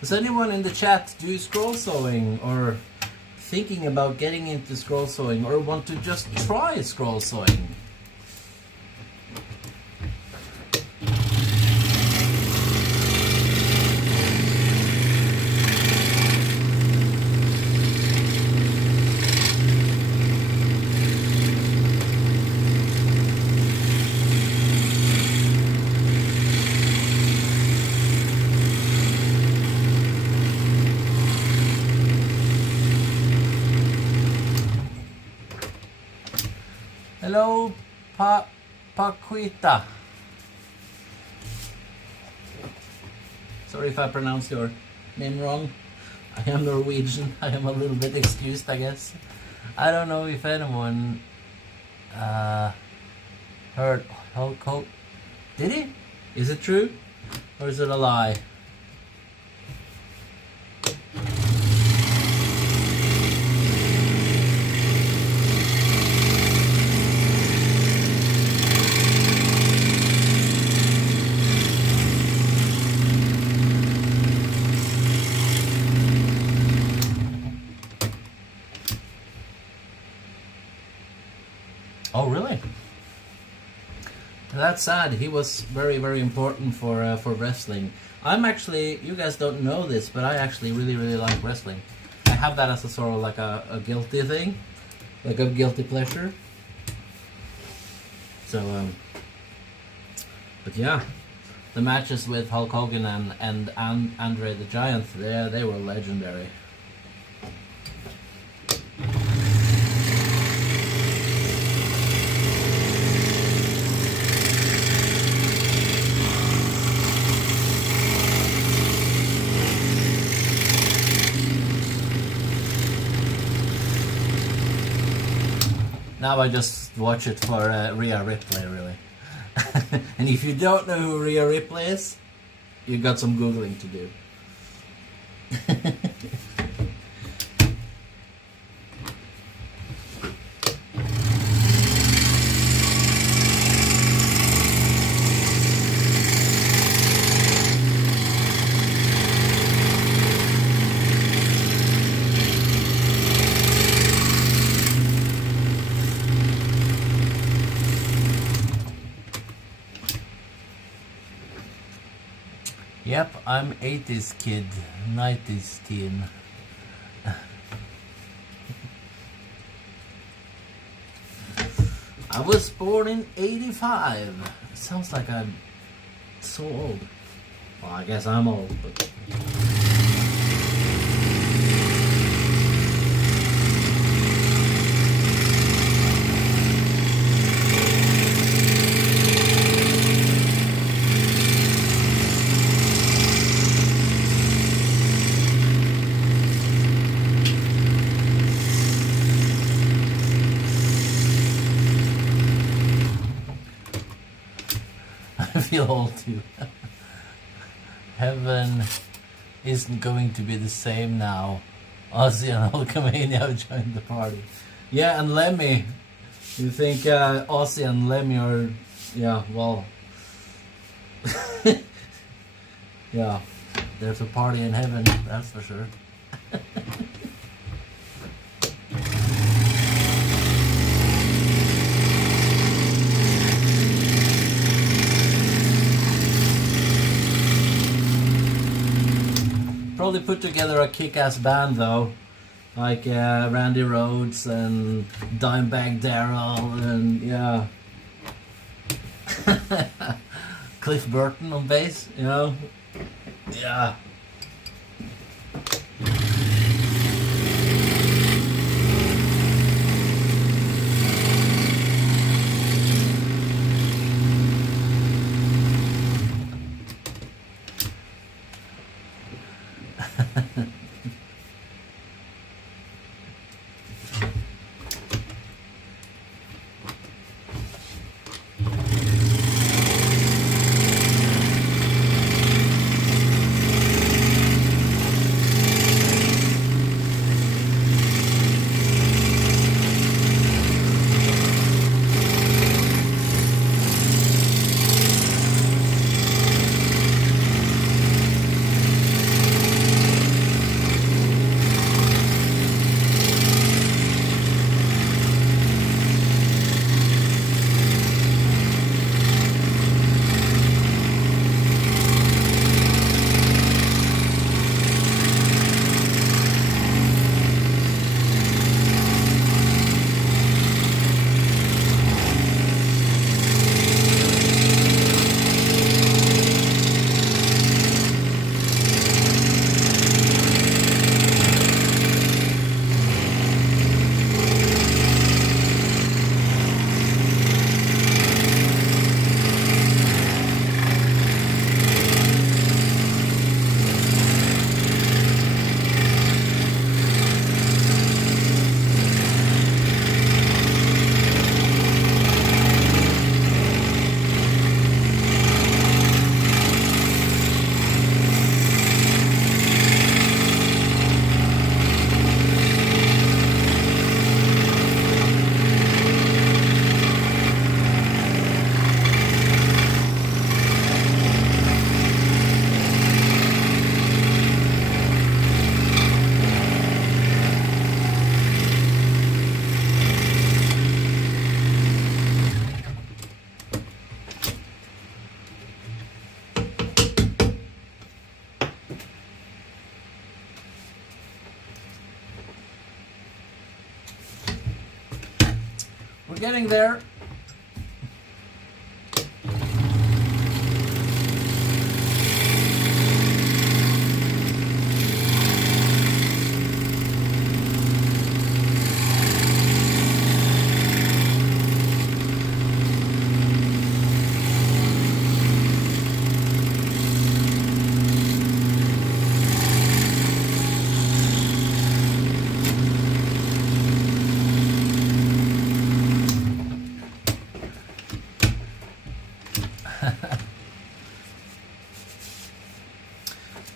Does anyone in the chat do scroll sewing or thinking about getting into scroll sewing or want to just try scroll sewing? Hello, Paquita. Sorry if I pronounced your name wrong. I am Norwegian. I am a little bit excused, I guess. I don't know if anyone heard Hulk Hogan. Did he? Is it true? Or is it a lie? Oh, really? That's sad. He was very, very important for wrestling. I'm actually, you guys don't know this, but I actually really, really like wrestling. I have that as a sort of like a guilty thing, like a guilty pleasure. So, but yeah, the matches with Hulk Hogan and Andre the Giant, they were legendary. Now I just watch it for Rhea Ripley, really. And if you don't know who Rhea Ripley is, you got some Googling to do. Yep, I'm 80s kid, 90s teen. I was born in 85. It sounds like I'm so old. Well, I guess I'm old, but... I feel old too. Heaven isn't going to be the same now. Ozzy and Hulkamania have joined the party. Yeah, and Lemmy. You think Ozzy and Lemmy are, yeah, well, yeah, there's a party in heaven, that's for sure. Probably put together a kick-ass band though, like Randy Rhoads and Dimebag Darrell and yeah, Cliff Burton on bass, you know, yeah. We're getting there.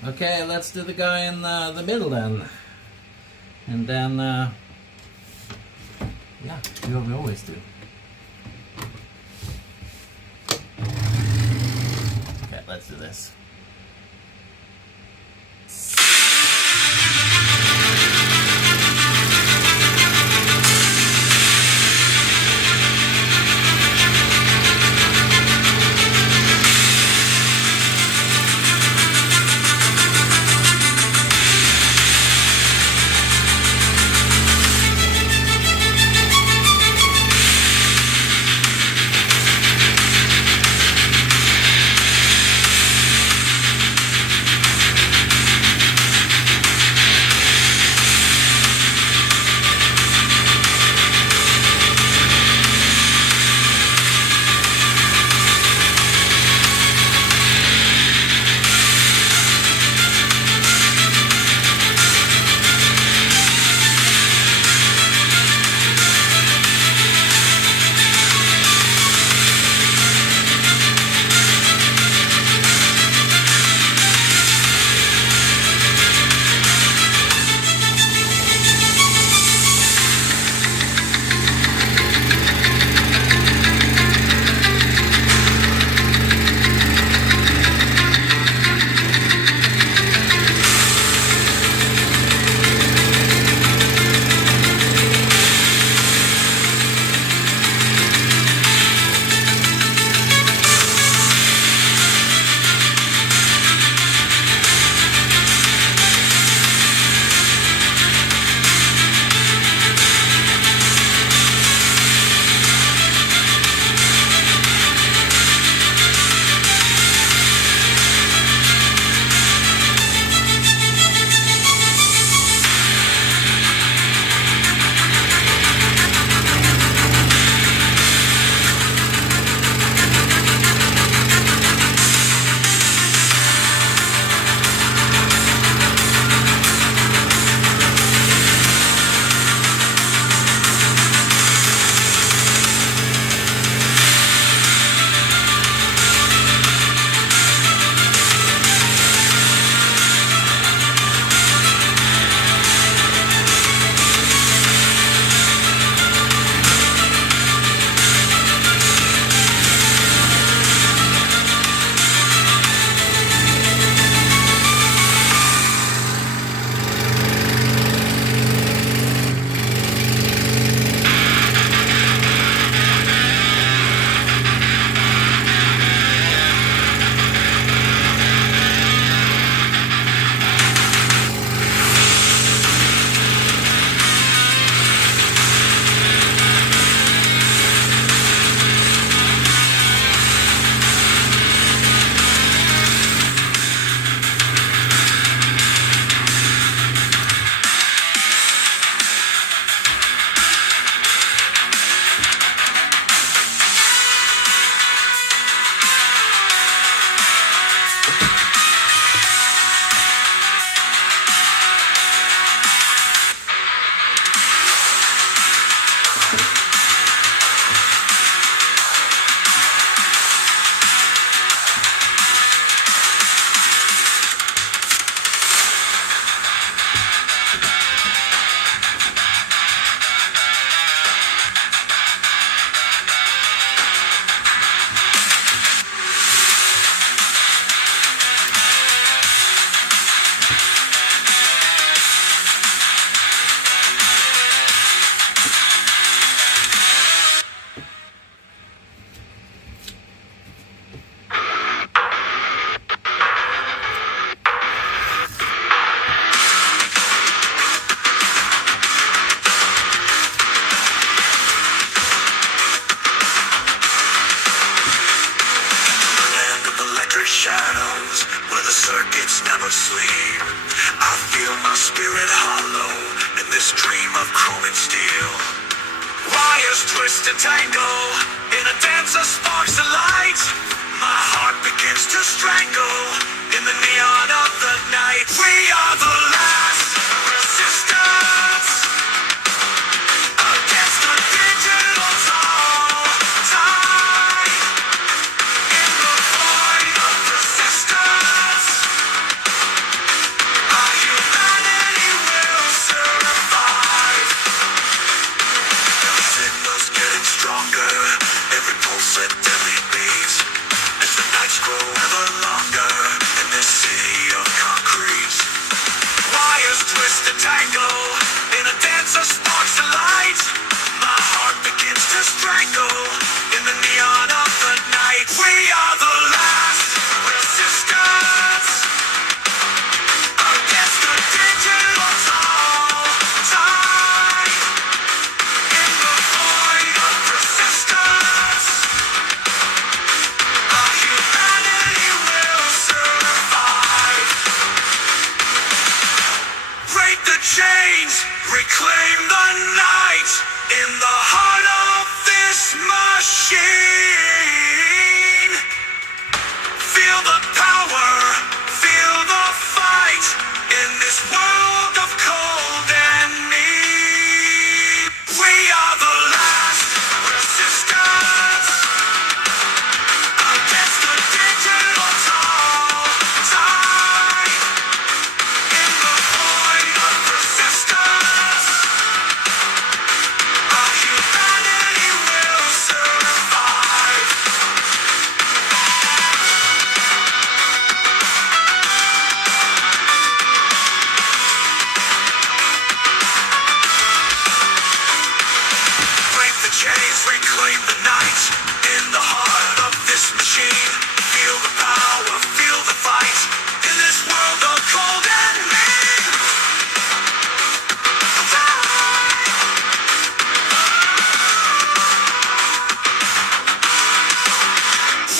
Okay, let's do the guy in the middle then. And then, yeah, do what we always do. Okay, let's do this. asleep. I feel my spirit hollow in this dream of chrome and steel. Wires twist and tangle in a dance of sparks of light. My heart begins to strangle in the neon of the night. We are the last resistance against the digital tide. In the void of persistence, our humanity will survive. The signal's getting stronger, every pulse a deadly beat. As the nights grow ever longer in this city of concrete. Wires twist and tangle in a dance of sparks of light. My heart begins to strangle in the neon of the night. We are the last resistance against the digital tide. In the void of persistence, our humanity will survive. Break the chains, reclaim the night in the heart of this machine. Feel the power, feel the fight in this world of cold and need. We are the last resistance against the digital tide. In the void of persistence, our humanity will survive. Break the chains, reclaim the night in the heart of this machine. Feel the power, feel the fight in this world of cold and mean.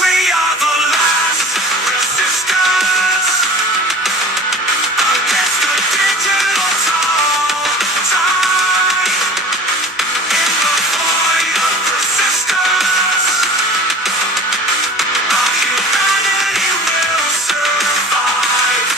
We are the last resistance against the digital tide. In the void of persistence, our humanity will survive.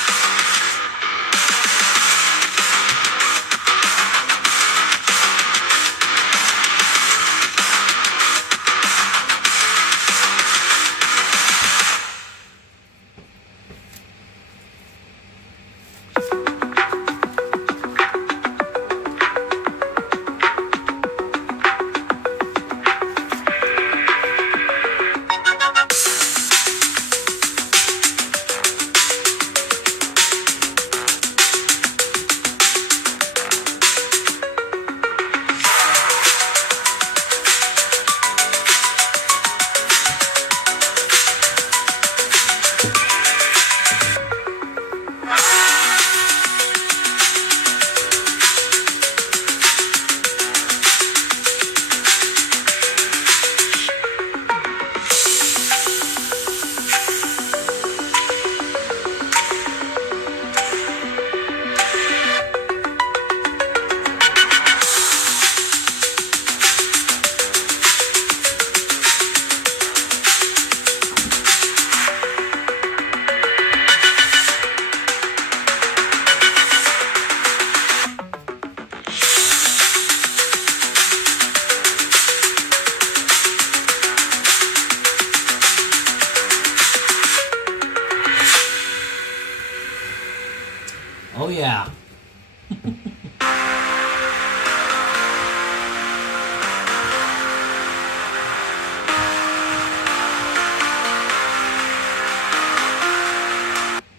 Oh yeah.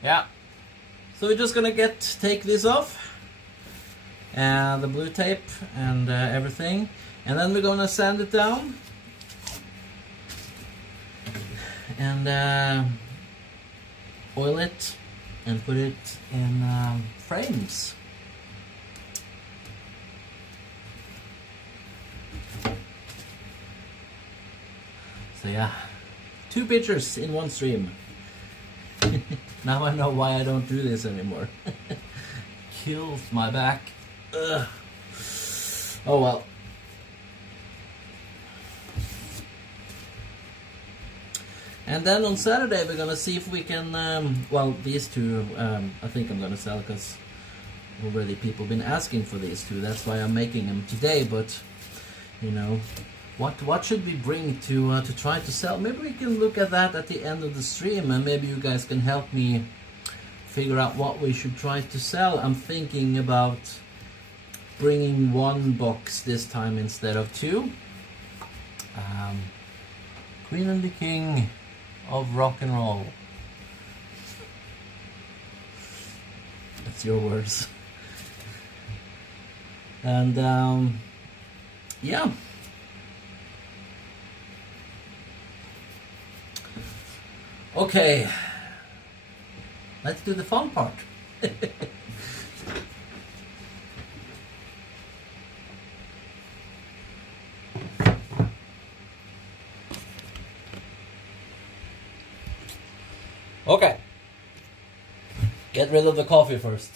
Yeah. So we're just gonna take this off, and the blue tape and everything, and then we're gonna sand it down and oil it and put it in frames. So yeah, 2 pictures in one stream. Now I know why I don't do this anymore. Kills my back. Ugh. Oh well. And then on Saturday we're gonna see if we can, well, these two, I think I'm gonna sell because already people been asking for these two. That's why I'm making them today. But you know, what should we bring to try to sell? Maybe we can look at that at the end of the stream, and maybe you guys can help me figure out what we should try to sell. I'm thinking about bringing one box this time instead of two. Queen and the King of Rock and Roll. That's your words. And yeah. Okay. Let's do the fun part. Okay. Get rid of the coffee first.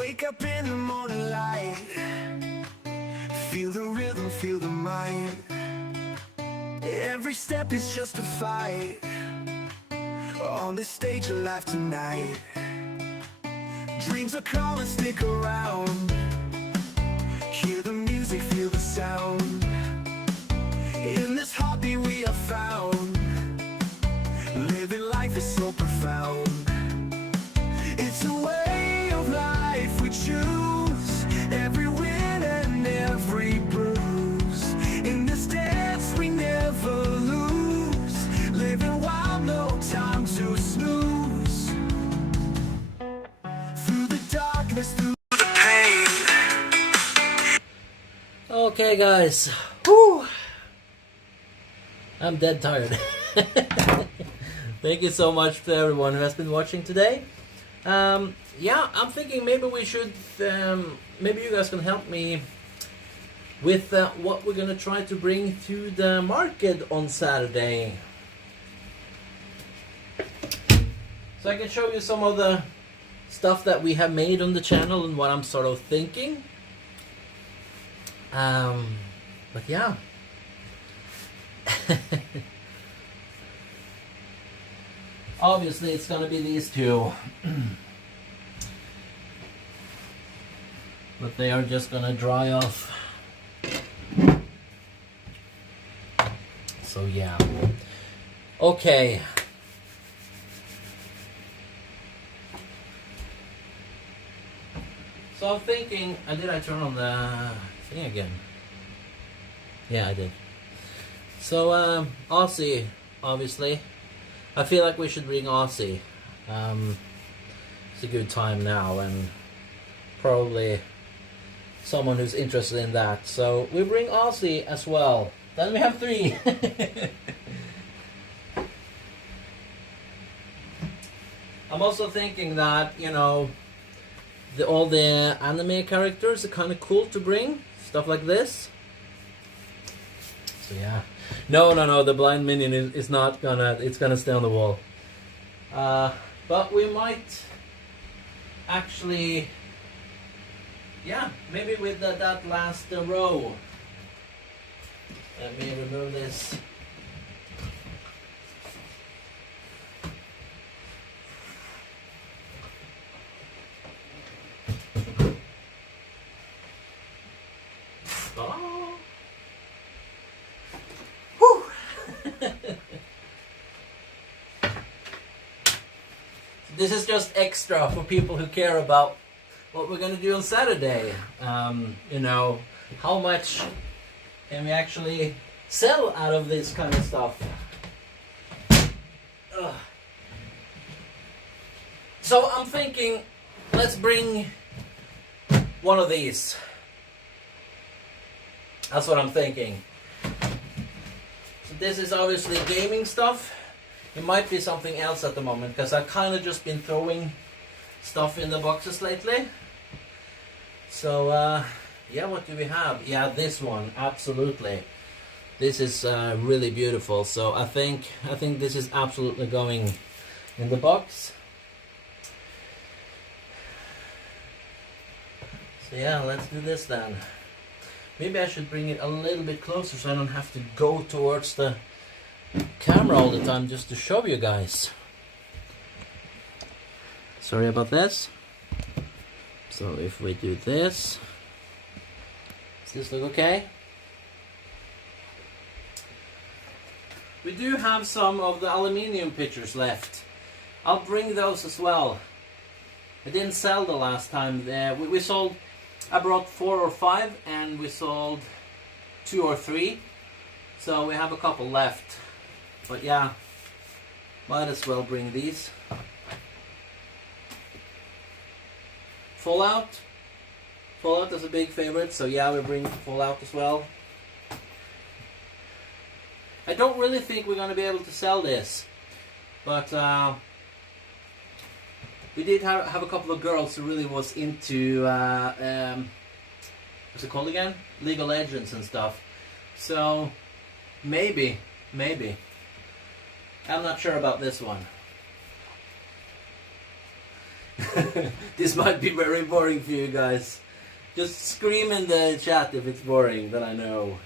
Wake up in the morning light, feel the rhythm, feel the mind. Every step is just a fight, on this stage of life tonight. Dreams are calling, stick around. Hear the music, feel the sound. In this hobby we are found. Living life is so profound. It's a way of life we choose. Every win and every bruise. In this dance we never lose. Living wild, no time to snooze. Through the darkness, through the pain. Okay, guys. Whew. I'm dead tired. Thank you so much to everyone who has been watching today. Yeah, I'm thinking maybe we should, maybe you guys can help me with what we're gonna try to bring to the market on Saturday. So I can show you some of the stuff that we have made on the channel and what I'm sort of thinking. But yeah. Obviously it's gonna be these two. But they are just gonna dry off. So yeah. Okay. So I'm thinking, did I turn on the thing again? Yeah, I did. So Aussie, obviously. I feel like we should bring Aussie. It's a good time now, and probably someone who's interested in that. So we bring Aussie as well. Then we have 3. I'm also thinking that, you know, all the anime characters are kind of cool to bring. Stuff like this. So yeah. No, the blind minion is not gonna, it's gonna stay on the wall. But we might actually, yeah, maybe with that last row. Let me remove this. Oh. Whew. This is just extra for people who care about what we're going to do on Saturday. You know, how much can we actually sell out of this kind of stuff? Ugh. So I'm thinking, let's bring one of these. That's what I'm thinking. So this is obviously gaming stuff. It might be something else at the moment, because I've kind of just been throwing stuff in the boxes lately. So yeah, what do we have? Yeah, this one, absolutely. This is really beautiful. So I think this is absolutely going in the box. So yeah, let's do this then. Maybe I should bring it a little bit closer so I don't have to go towards the camera all the time just to show you guys. Sorry about this. So if we do this, does this look okay? We do have some of the aluminium pictures left. I'll bring those as well. I didn't sell the last time. We sold, I brought 4 or 5 and we sold 2 or 3. So we have a couple left. But yeah, might as well bring these. Fallout. Fallout is a big favorite, so yeah, we bring Fallout as well. I don't really think we're going to be able to sell this, but we did have a couple of girls who really was into what's it called again? League of Legends and stuff. So maybe. I'm not sure about this one. This might be very boring for you guys. Just scream in the chat if it's boring, then I know.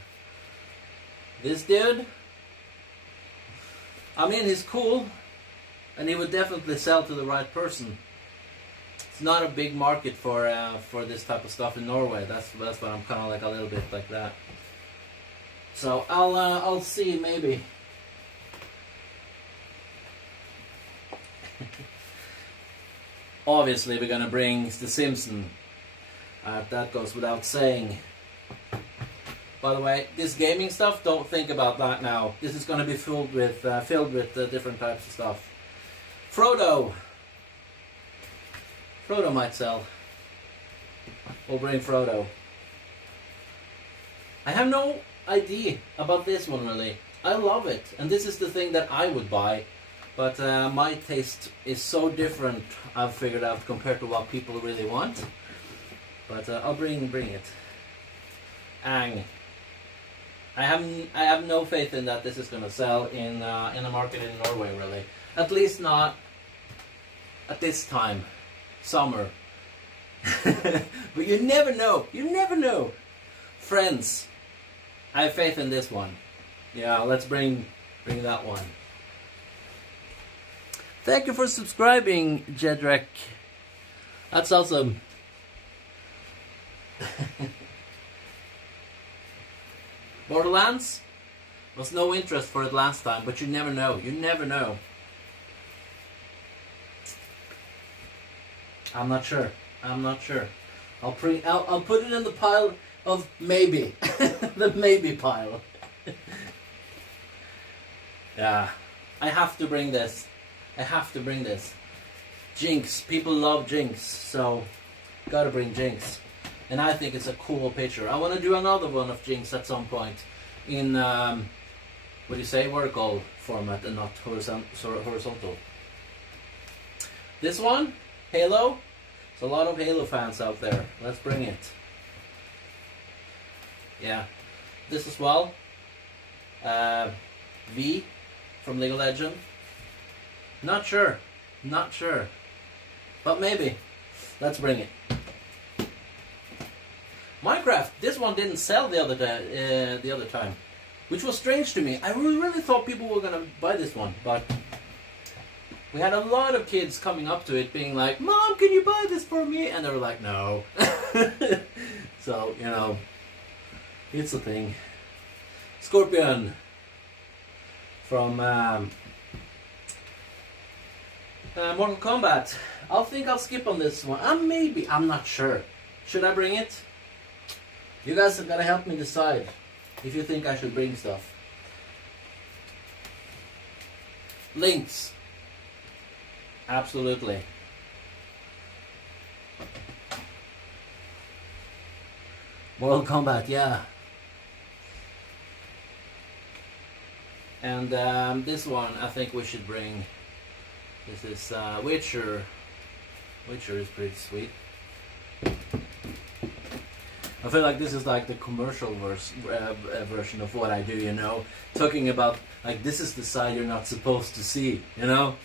This dude, I mean, he's cool, and he would definitely sell to the right person. It's not a big market for this type of stuff in Norway. That's why I'm kind of like a little bit like that. So I'll see maybe. Obviously, we're gonna bring the Simpson. That goes without saying. By the way, this gaming stuff, don't think about that now. This is gonna be filled with different types of stuff. Frodo might sell. We'll bring Frodo. I have no idea about this one really. I love it, and this is the thing that I would buy. But my taste is so different, I've figured out, compared to what people really want. But I'll bring it. Ang. I have no faith in that this is gonna sell in the market in Norway really. At least not at this time, summer. But you never know. You never know. Friends, I have faith in this one. Yeah, let's bring that one. Thank you for subscribing, Jedrek. That's awesome. Borderlands? Was no interest for it last time, but you never know. You never know. I'm not sure. I'm not sure. I'll put it in the pile of maybe. The maybe pile. Yeah. I have to bring this. I have to bring this. Jinx. People love Jinx, so gotta bring Jinx. And I think it's a cool picture. I want to do another one of Jinx at some point in, what do you say, vertical format and not horizontal. This one, Halo. There's a lot of Halo fans out there. Let's bring it. Yeah. This as well. V from League of Legends. Not sure. Not sure. But maybe. Let's bring it. Minecraft. This one didn't sell the other time, which was strange to me. I really thought people were gonna buy this one, but we had a lot of kids coming up to it, being like, "Mom, can you buy this for me?" And they were like, "No." So you know, it's a thing. Scorpion from Mortal Kombat. I'll skip on this one. Maybe. I'm not sure. Should I bring it? You guys have got to help me decide if you think I should bring stuff. Links. Absolutely. Mortal Kombat, yeah. And this one I think we should bring. This is Witcher. Witcher is pretty sweet. I feel like this is like the commercial version of what I do, you know? Talking about, like, this is the side you're not supposed to see, you know?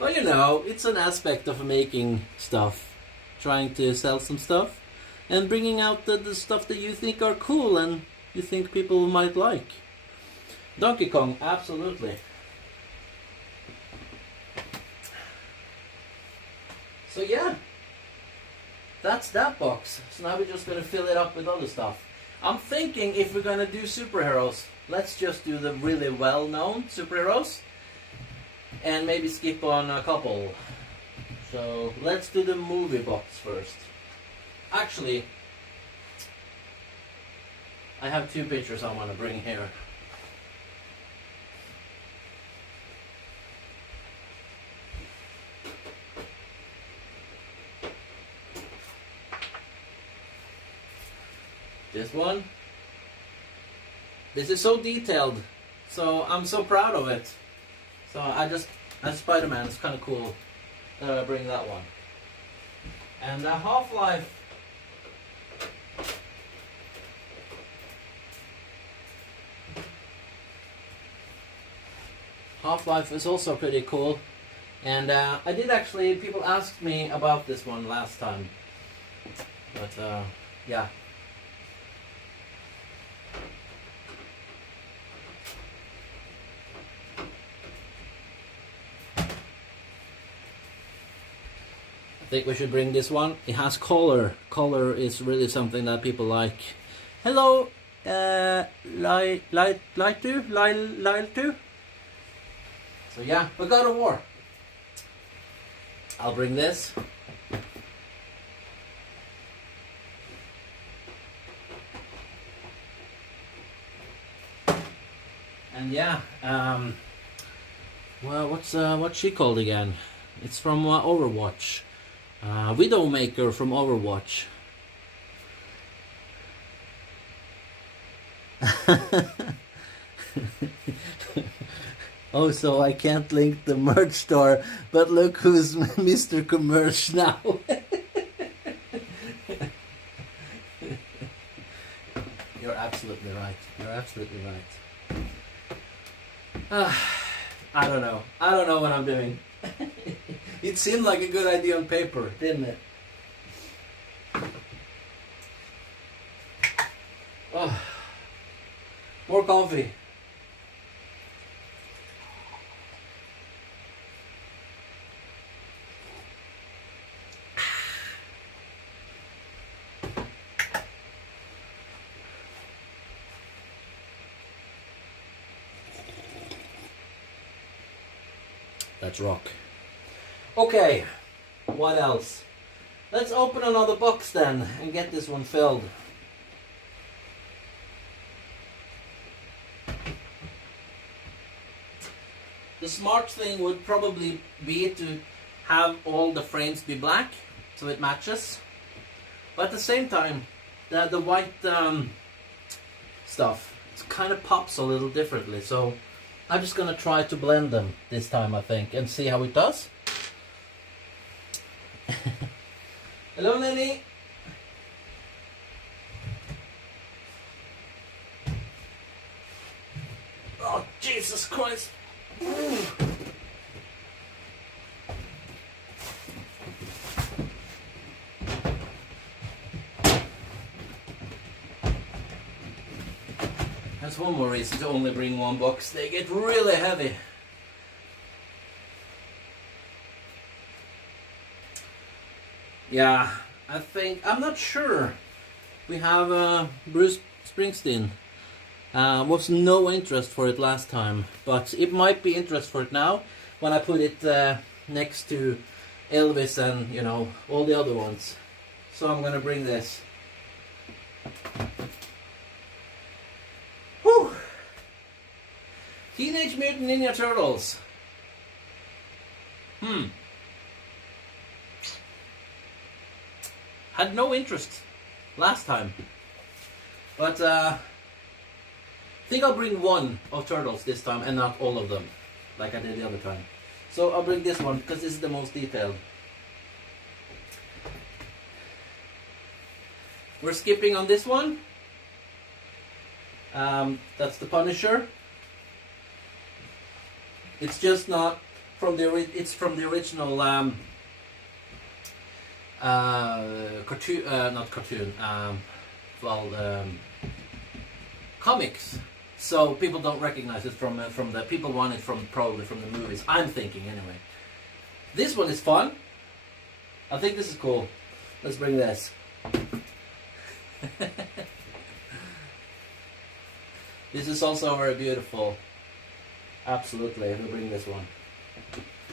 But, you know, it's an aspect of making stuff. Trying to sell some stuff. And bringing out the stuff that you think are cool and you think people might like. Donkey Kong, absolutely. So, yeah. That's that box. So now we're just going to fill it up with other stuff. I'm thinking if we're going to do superheroes, let's just do the really well-known superheroes. And maybe skip on a couple. So let's do the movie box first. Actually, I have two pictures I want to bring here. This one. This is so detailed, so I'm so proud of it. So as Spider-Man, it's kind of cool that I bring that one. And Half-Life. Half-Life is also pretty cool. And I did actually, people asked me about this one last time. But yeah. I think we should bring this one. It has color. Color is really something that people like. Hello, light too. So yeah, we got a war. I'll bring this. And yeah, well, what's she called again? It's from Overwatch. Widowmaker from Overwatch. Oh, so I can't link the merch store, but look who's Mr. Commerce now. You're absolutely right. You're absolutely right. I don't know. I don't know what I'm doing. It seemed like a good idea on paper, didn't it? Oh, more coffee. That's rock. Okay, what else? Let's open another box then and get this one filled. The smart thing would probably be to have all the frames be black so it matches. But at the same time, the white stuff, it kind of pops a little differently. So I'm just gonna try to blend them this time, I think, and see how it does. Hello, Nelly. Oh, Jesus Christ. That's one more reason to only bring one box. They get really heavy. Yeah, I think, I'm not sure. We have Bruce Springsteen. Was no interest for it last time, but it might be interest for it now when I put it next to Elvis and, you know, all the other ones. So I'm gonna bring this. Whew. Teenage Mutant Ninja Turtles. Had no interest last time, but I think I'll bring one of Turtles this time and not all of them like I did the other time. So I'll bring this one because this is the most detailed. We're skipping on this one. That's the Punisher. It's just not from the it's from the original cartoon, not cartoon, comics. So people don't recognize it from the people want it from probably from the movies. I'm thinking anyway. This one is fun. I think this is cool. Let's bring this. This is also very beautiful. Absolutely, we'll bring this one.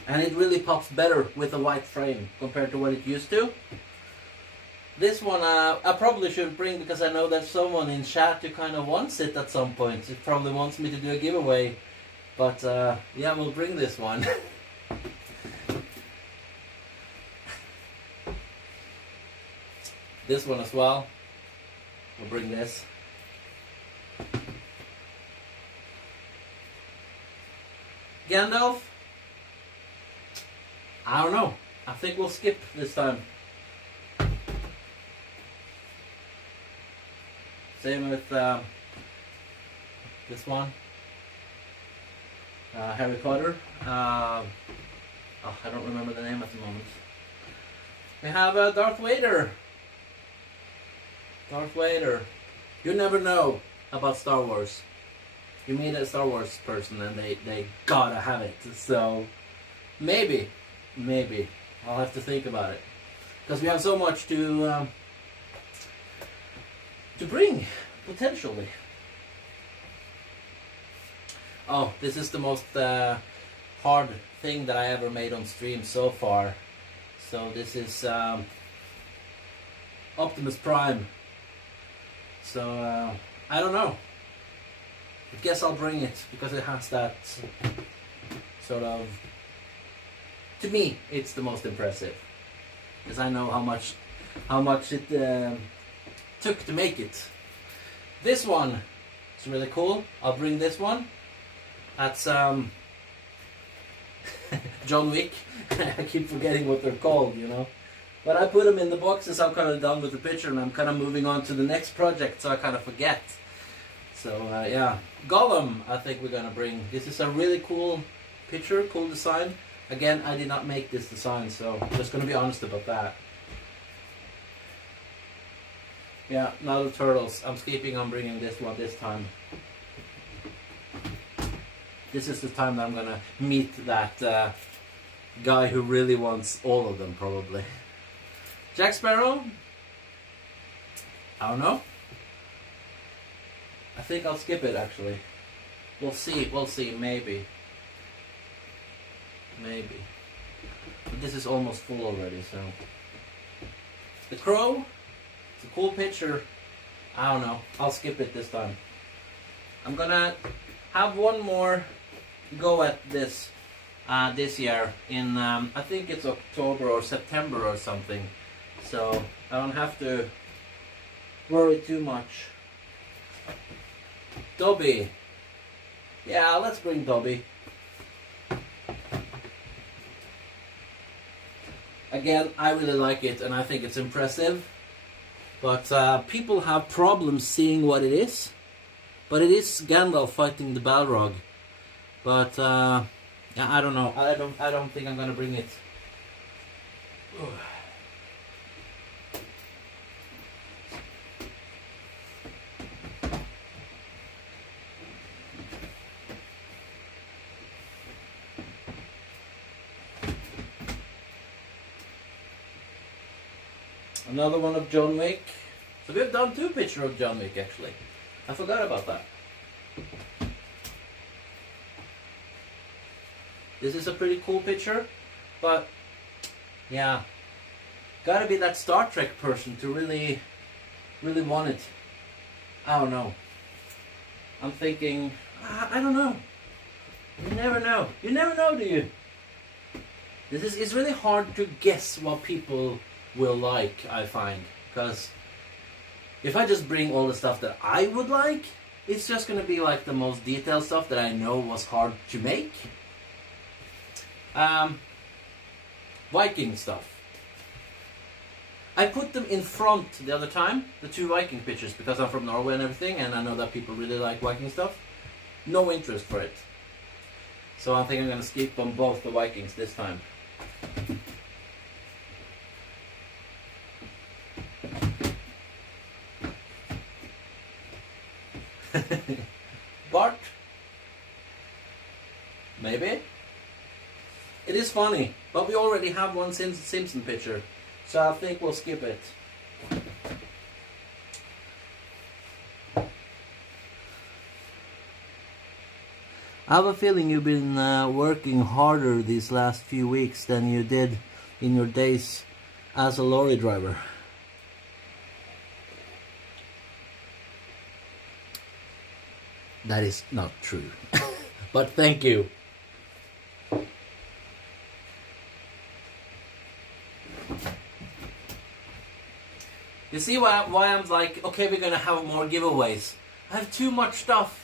And it really pops better with a white frame compared to what it used to. This one I probably should bring because I know there's someone in chat who kind of wants it at some point. It probably wants me to do a giveaway. But yeah, we'll bring this one. This one as well. We'll bring this. Gandalf? I don't know. I think we'll skip this time. Same with this one. Harry Potter. don't remember the name at the moment. We have Darth Vader. Darth Vader. You never know about Star Wars. You meet a Star Wars person and they gotta have it. So maybe I'll have to think about it, because we have so much to bring potentially. Oh, this is the most hard thing that I ever made on stream so far. So this is Optimus Prime. So I don't know. I guess I'll bring it because it has that sort of. To me, it's the most impressive, because I know how much it took to make it. This one is really cool. I'll bring this one. That's John Wick. I keep forgetting what they're called, you know. But I put them in the boxes. I'm kind of done with the picture, and I'm kind of moving on to the next project, so I kind of forget. So yeah, Guldahl, I think we're gonna bring. This is a really cool picture, cool design. Again, I did not make this design, so I'm just gonna be honest about that. Yeah, now the turtles. I'm skipping on bringing this one this time. This is the time that I'm gonna meet that guy who really wants all of them, probably. Jack Sparrow? I don't know. I think I'll skip it, actually. We'll see, maybe. Maybe. But this is almost full already, so. The Crow? It's a cool picture. I don't know. I'll skip it this time. I'm gonna have one more go at this this year in I think it's October or September or something, so I don't have to worry too much. Dobby, yeah, let's bring Dobby. Again, I really like it and I think it's impressive, but people have problems seeing what it is. But it is Guldahl fighting the Balrog. But yeah, I don't know. I don't think I'm gonna bring it. Another one of John Wick. So we've done 2 pictures of John Wick actually. I forgot about that. This is a pretty cool picture, but yeah, gotta be that Star Trek person to really want it. I don't know. I'm thinking, I don't know. You never know. You never know, do you? It's really hard to guess what people will like, I find, because if I just bring all the stuff that I would like, it's just gonna be like the most detailed stuff that I know was hard to make. Viking stuff. I put them in front the other time, the 2 Viking pictures, because I'm from Norway and everything, and I know that people really like Viking stuff. No interest for it. So I think I'm gonna skip on both the Vikings this time. Bart? Maybe? It is funny, but we already have one Simpson picture, so I think we'll skip it. I have a feeling you've been working harder these last few weeks than you did in your days as a lorry driver. That is not true. But thank you. You see why I'm like, okay, we're gonna have more giveaways. I have too much stuff.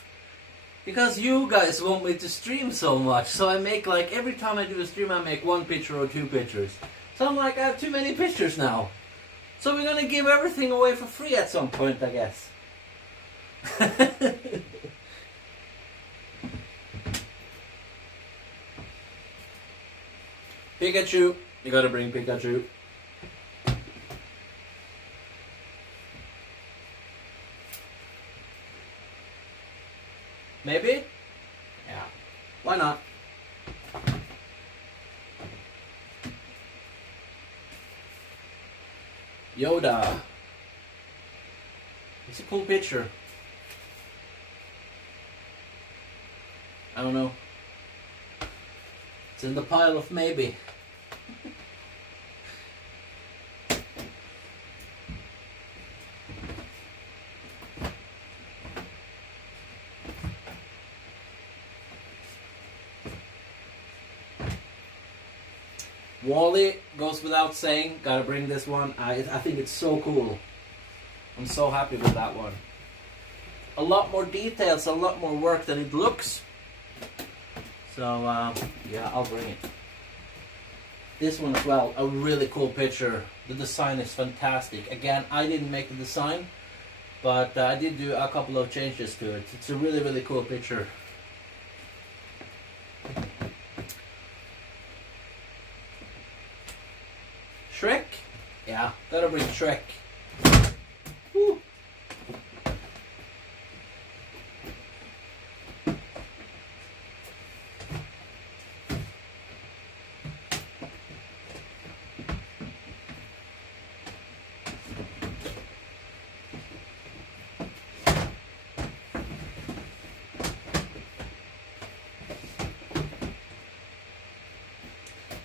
Because you guys want me to stream so much. So I make like, every time I do a stream I make 1 picture or 2 pictures. So I'm like, I have too many pictures now. So we're gonna give everything away for free at some point, I guess. Pikachu. You gotta bring Pikachu. Maybe? Yeah. Why not? Yoda. It's a cool picture. I don't know. It's in the pile of maybe. Wally goes without saying. Gotta bring this one. I think it's so cool. I'm so happy with that one. A lot more details, a lot more work than it looks. So yeah, I'll bring it. This one as well, a really cool picture. The design is fantastic. Again, I didn't make the design, but I did do a couple of changes to it. It's a really, really cool picture. Shrek? Yeah, gotta bring Shrek. Woo.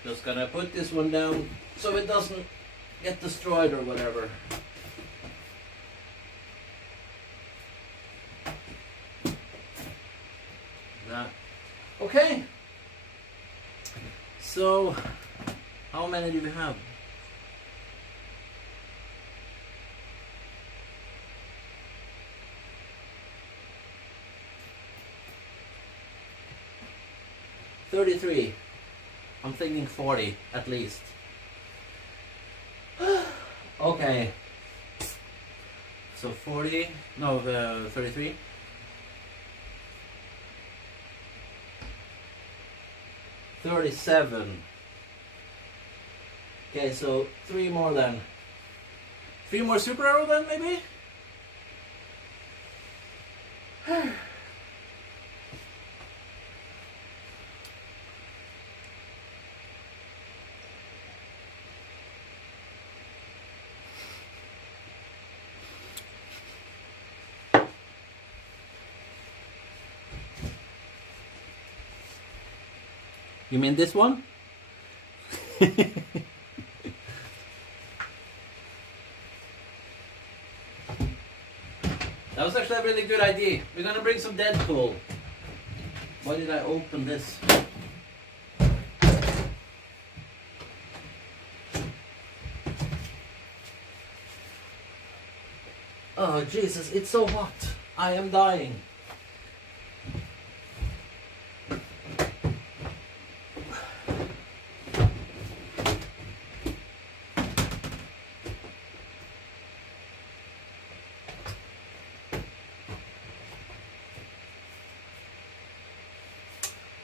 Just gonna put this one down so it doesn't get destroyed or whatever. That. Okay. So, how many do we have? $33. I'm thinking 40 at least. Okay. So 40, no, 33. $37. Okay, so 3 more then. 3 more super arrow then, maybe? You mean this one? That was actually a really good idea. We're gonna bring some Deadpool. Why did I open this? Oh Jesus, it's so hot. I am dying.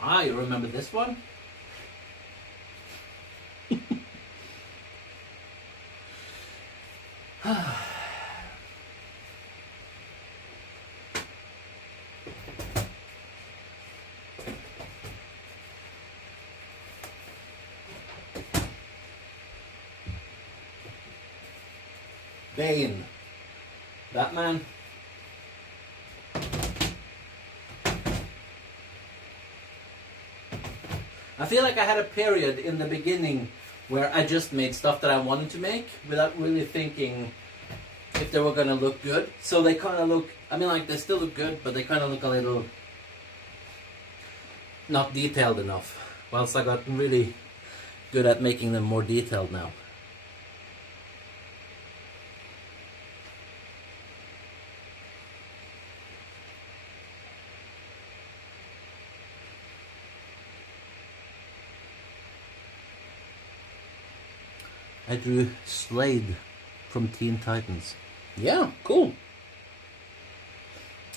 Ah, you remember this one? Bane. Batman. I feel like I had a period in the beginning where I just made stuff that I wanted to make without really thinking if they were gonna look good. So they kind of look, I mean, like, they still look good, but they kind of look a little not detailed enough. Whilst I got really good at making them more detailed now. I drew Slade from Teen Titans. Yeah, cool.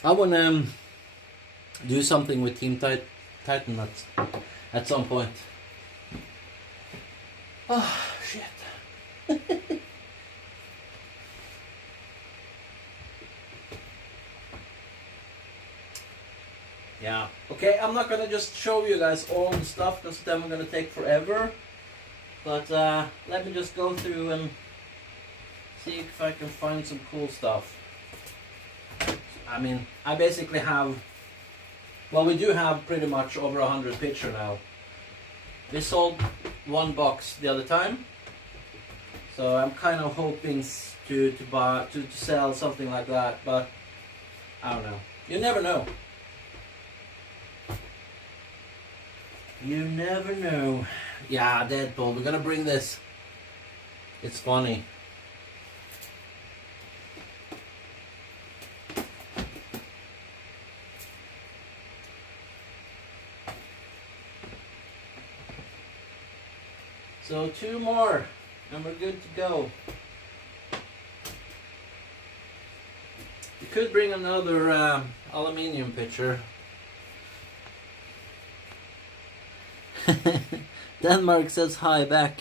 I wanna do something with Teen Titan at some point. Oh, shit. Yeah. Okay, I'm not gonna just show you guys all the stuff because then we're gonna take forever. But let me just go through and see if I can find some cool stuff. I mean, I basically have, well, we do have pretty much over 100 pictures now. We sold one box the other time, so I'm kind of hoping to sell something like that, but I don't know. You never know. You never know. Yeah, Deadpool, we're gonna bring this. It's funny. So 2 more, and we're good to go. You could bring another aluminium pitcher. Denmark says hi back.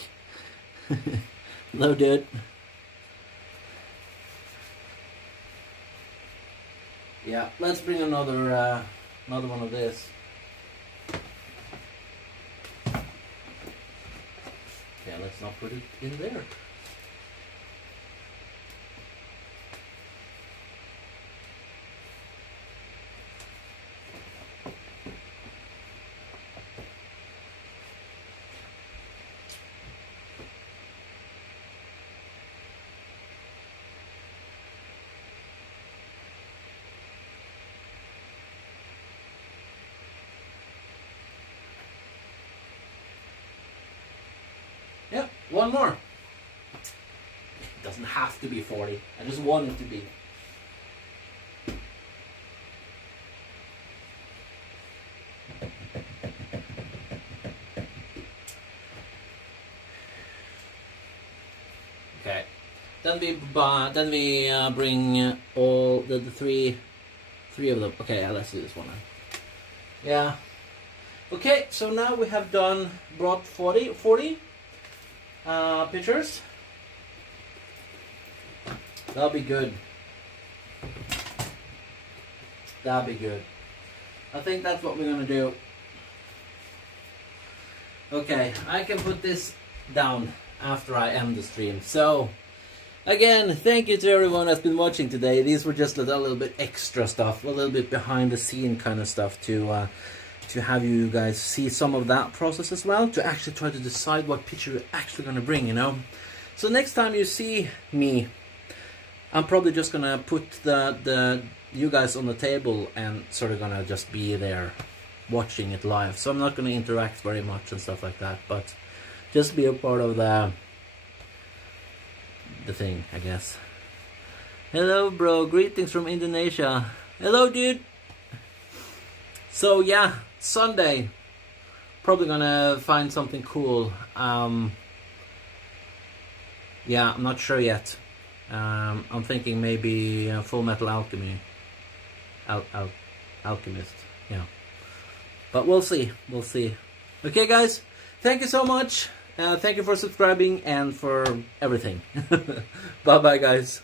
Hello, dude. Yeah, let's bring another one of this. Yeah, let's not put it in there. Yep, one more. It doesn't have to be 40. I just want it to be. Okay. Then we bring all the three of them. Okay, yeah, let's do this one now. Yeah. Okay, so now we have brought 40 pictures. That'll be good. That'll be good. I think that's what we're gonna do. Okay, I can put this down after I end the stream. So, again, thank you to everyone that's been watching today. These were just a little bit extra stuff, a little bit behind the scene kind of stuff to have you guys see some of that process as well, to actually try to decide what picture you're actually going to bring, you know. So next time you see me, I'm probably just going to put the you guys on the table and sort of going to just be there watching it live. So I'm not going to interact very much and stuff like that, but just be a part of the thing, I guess. Hello, bro. Greetings from Indonesia. Hello, dude. So yeah, Sunday, probably gonna find something cool. Yeah, I'm not sure yet. I'm thinking maybe Full Metal Alchemy, Alchemist. Yeah, but we'll see. We'll see. Okay, guys, thank you so much. Thank you for subscribing and for everything. Bye, bye, guys.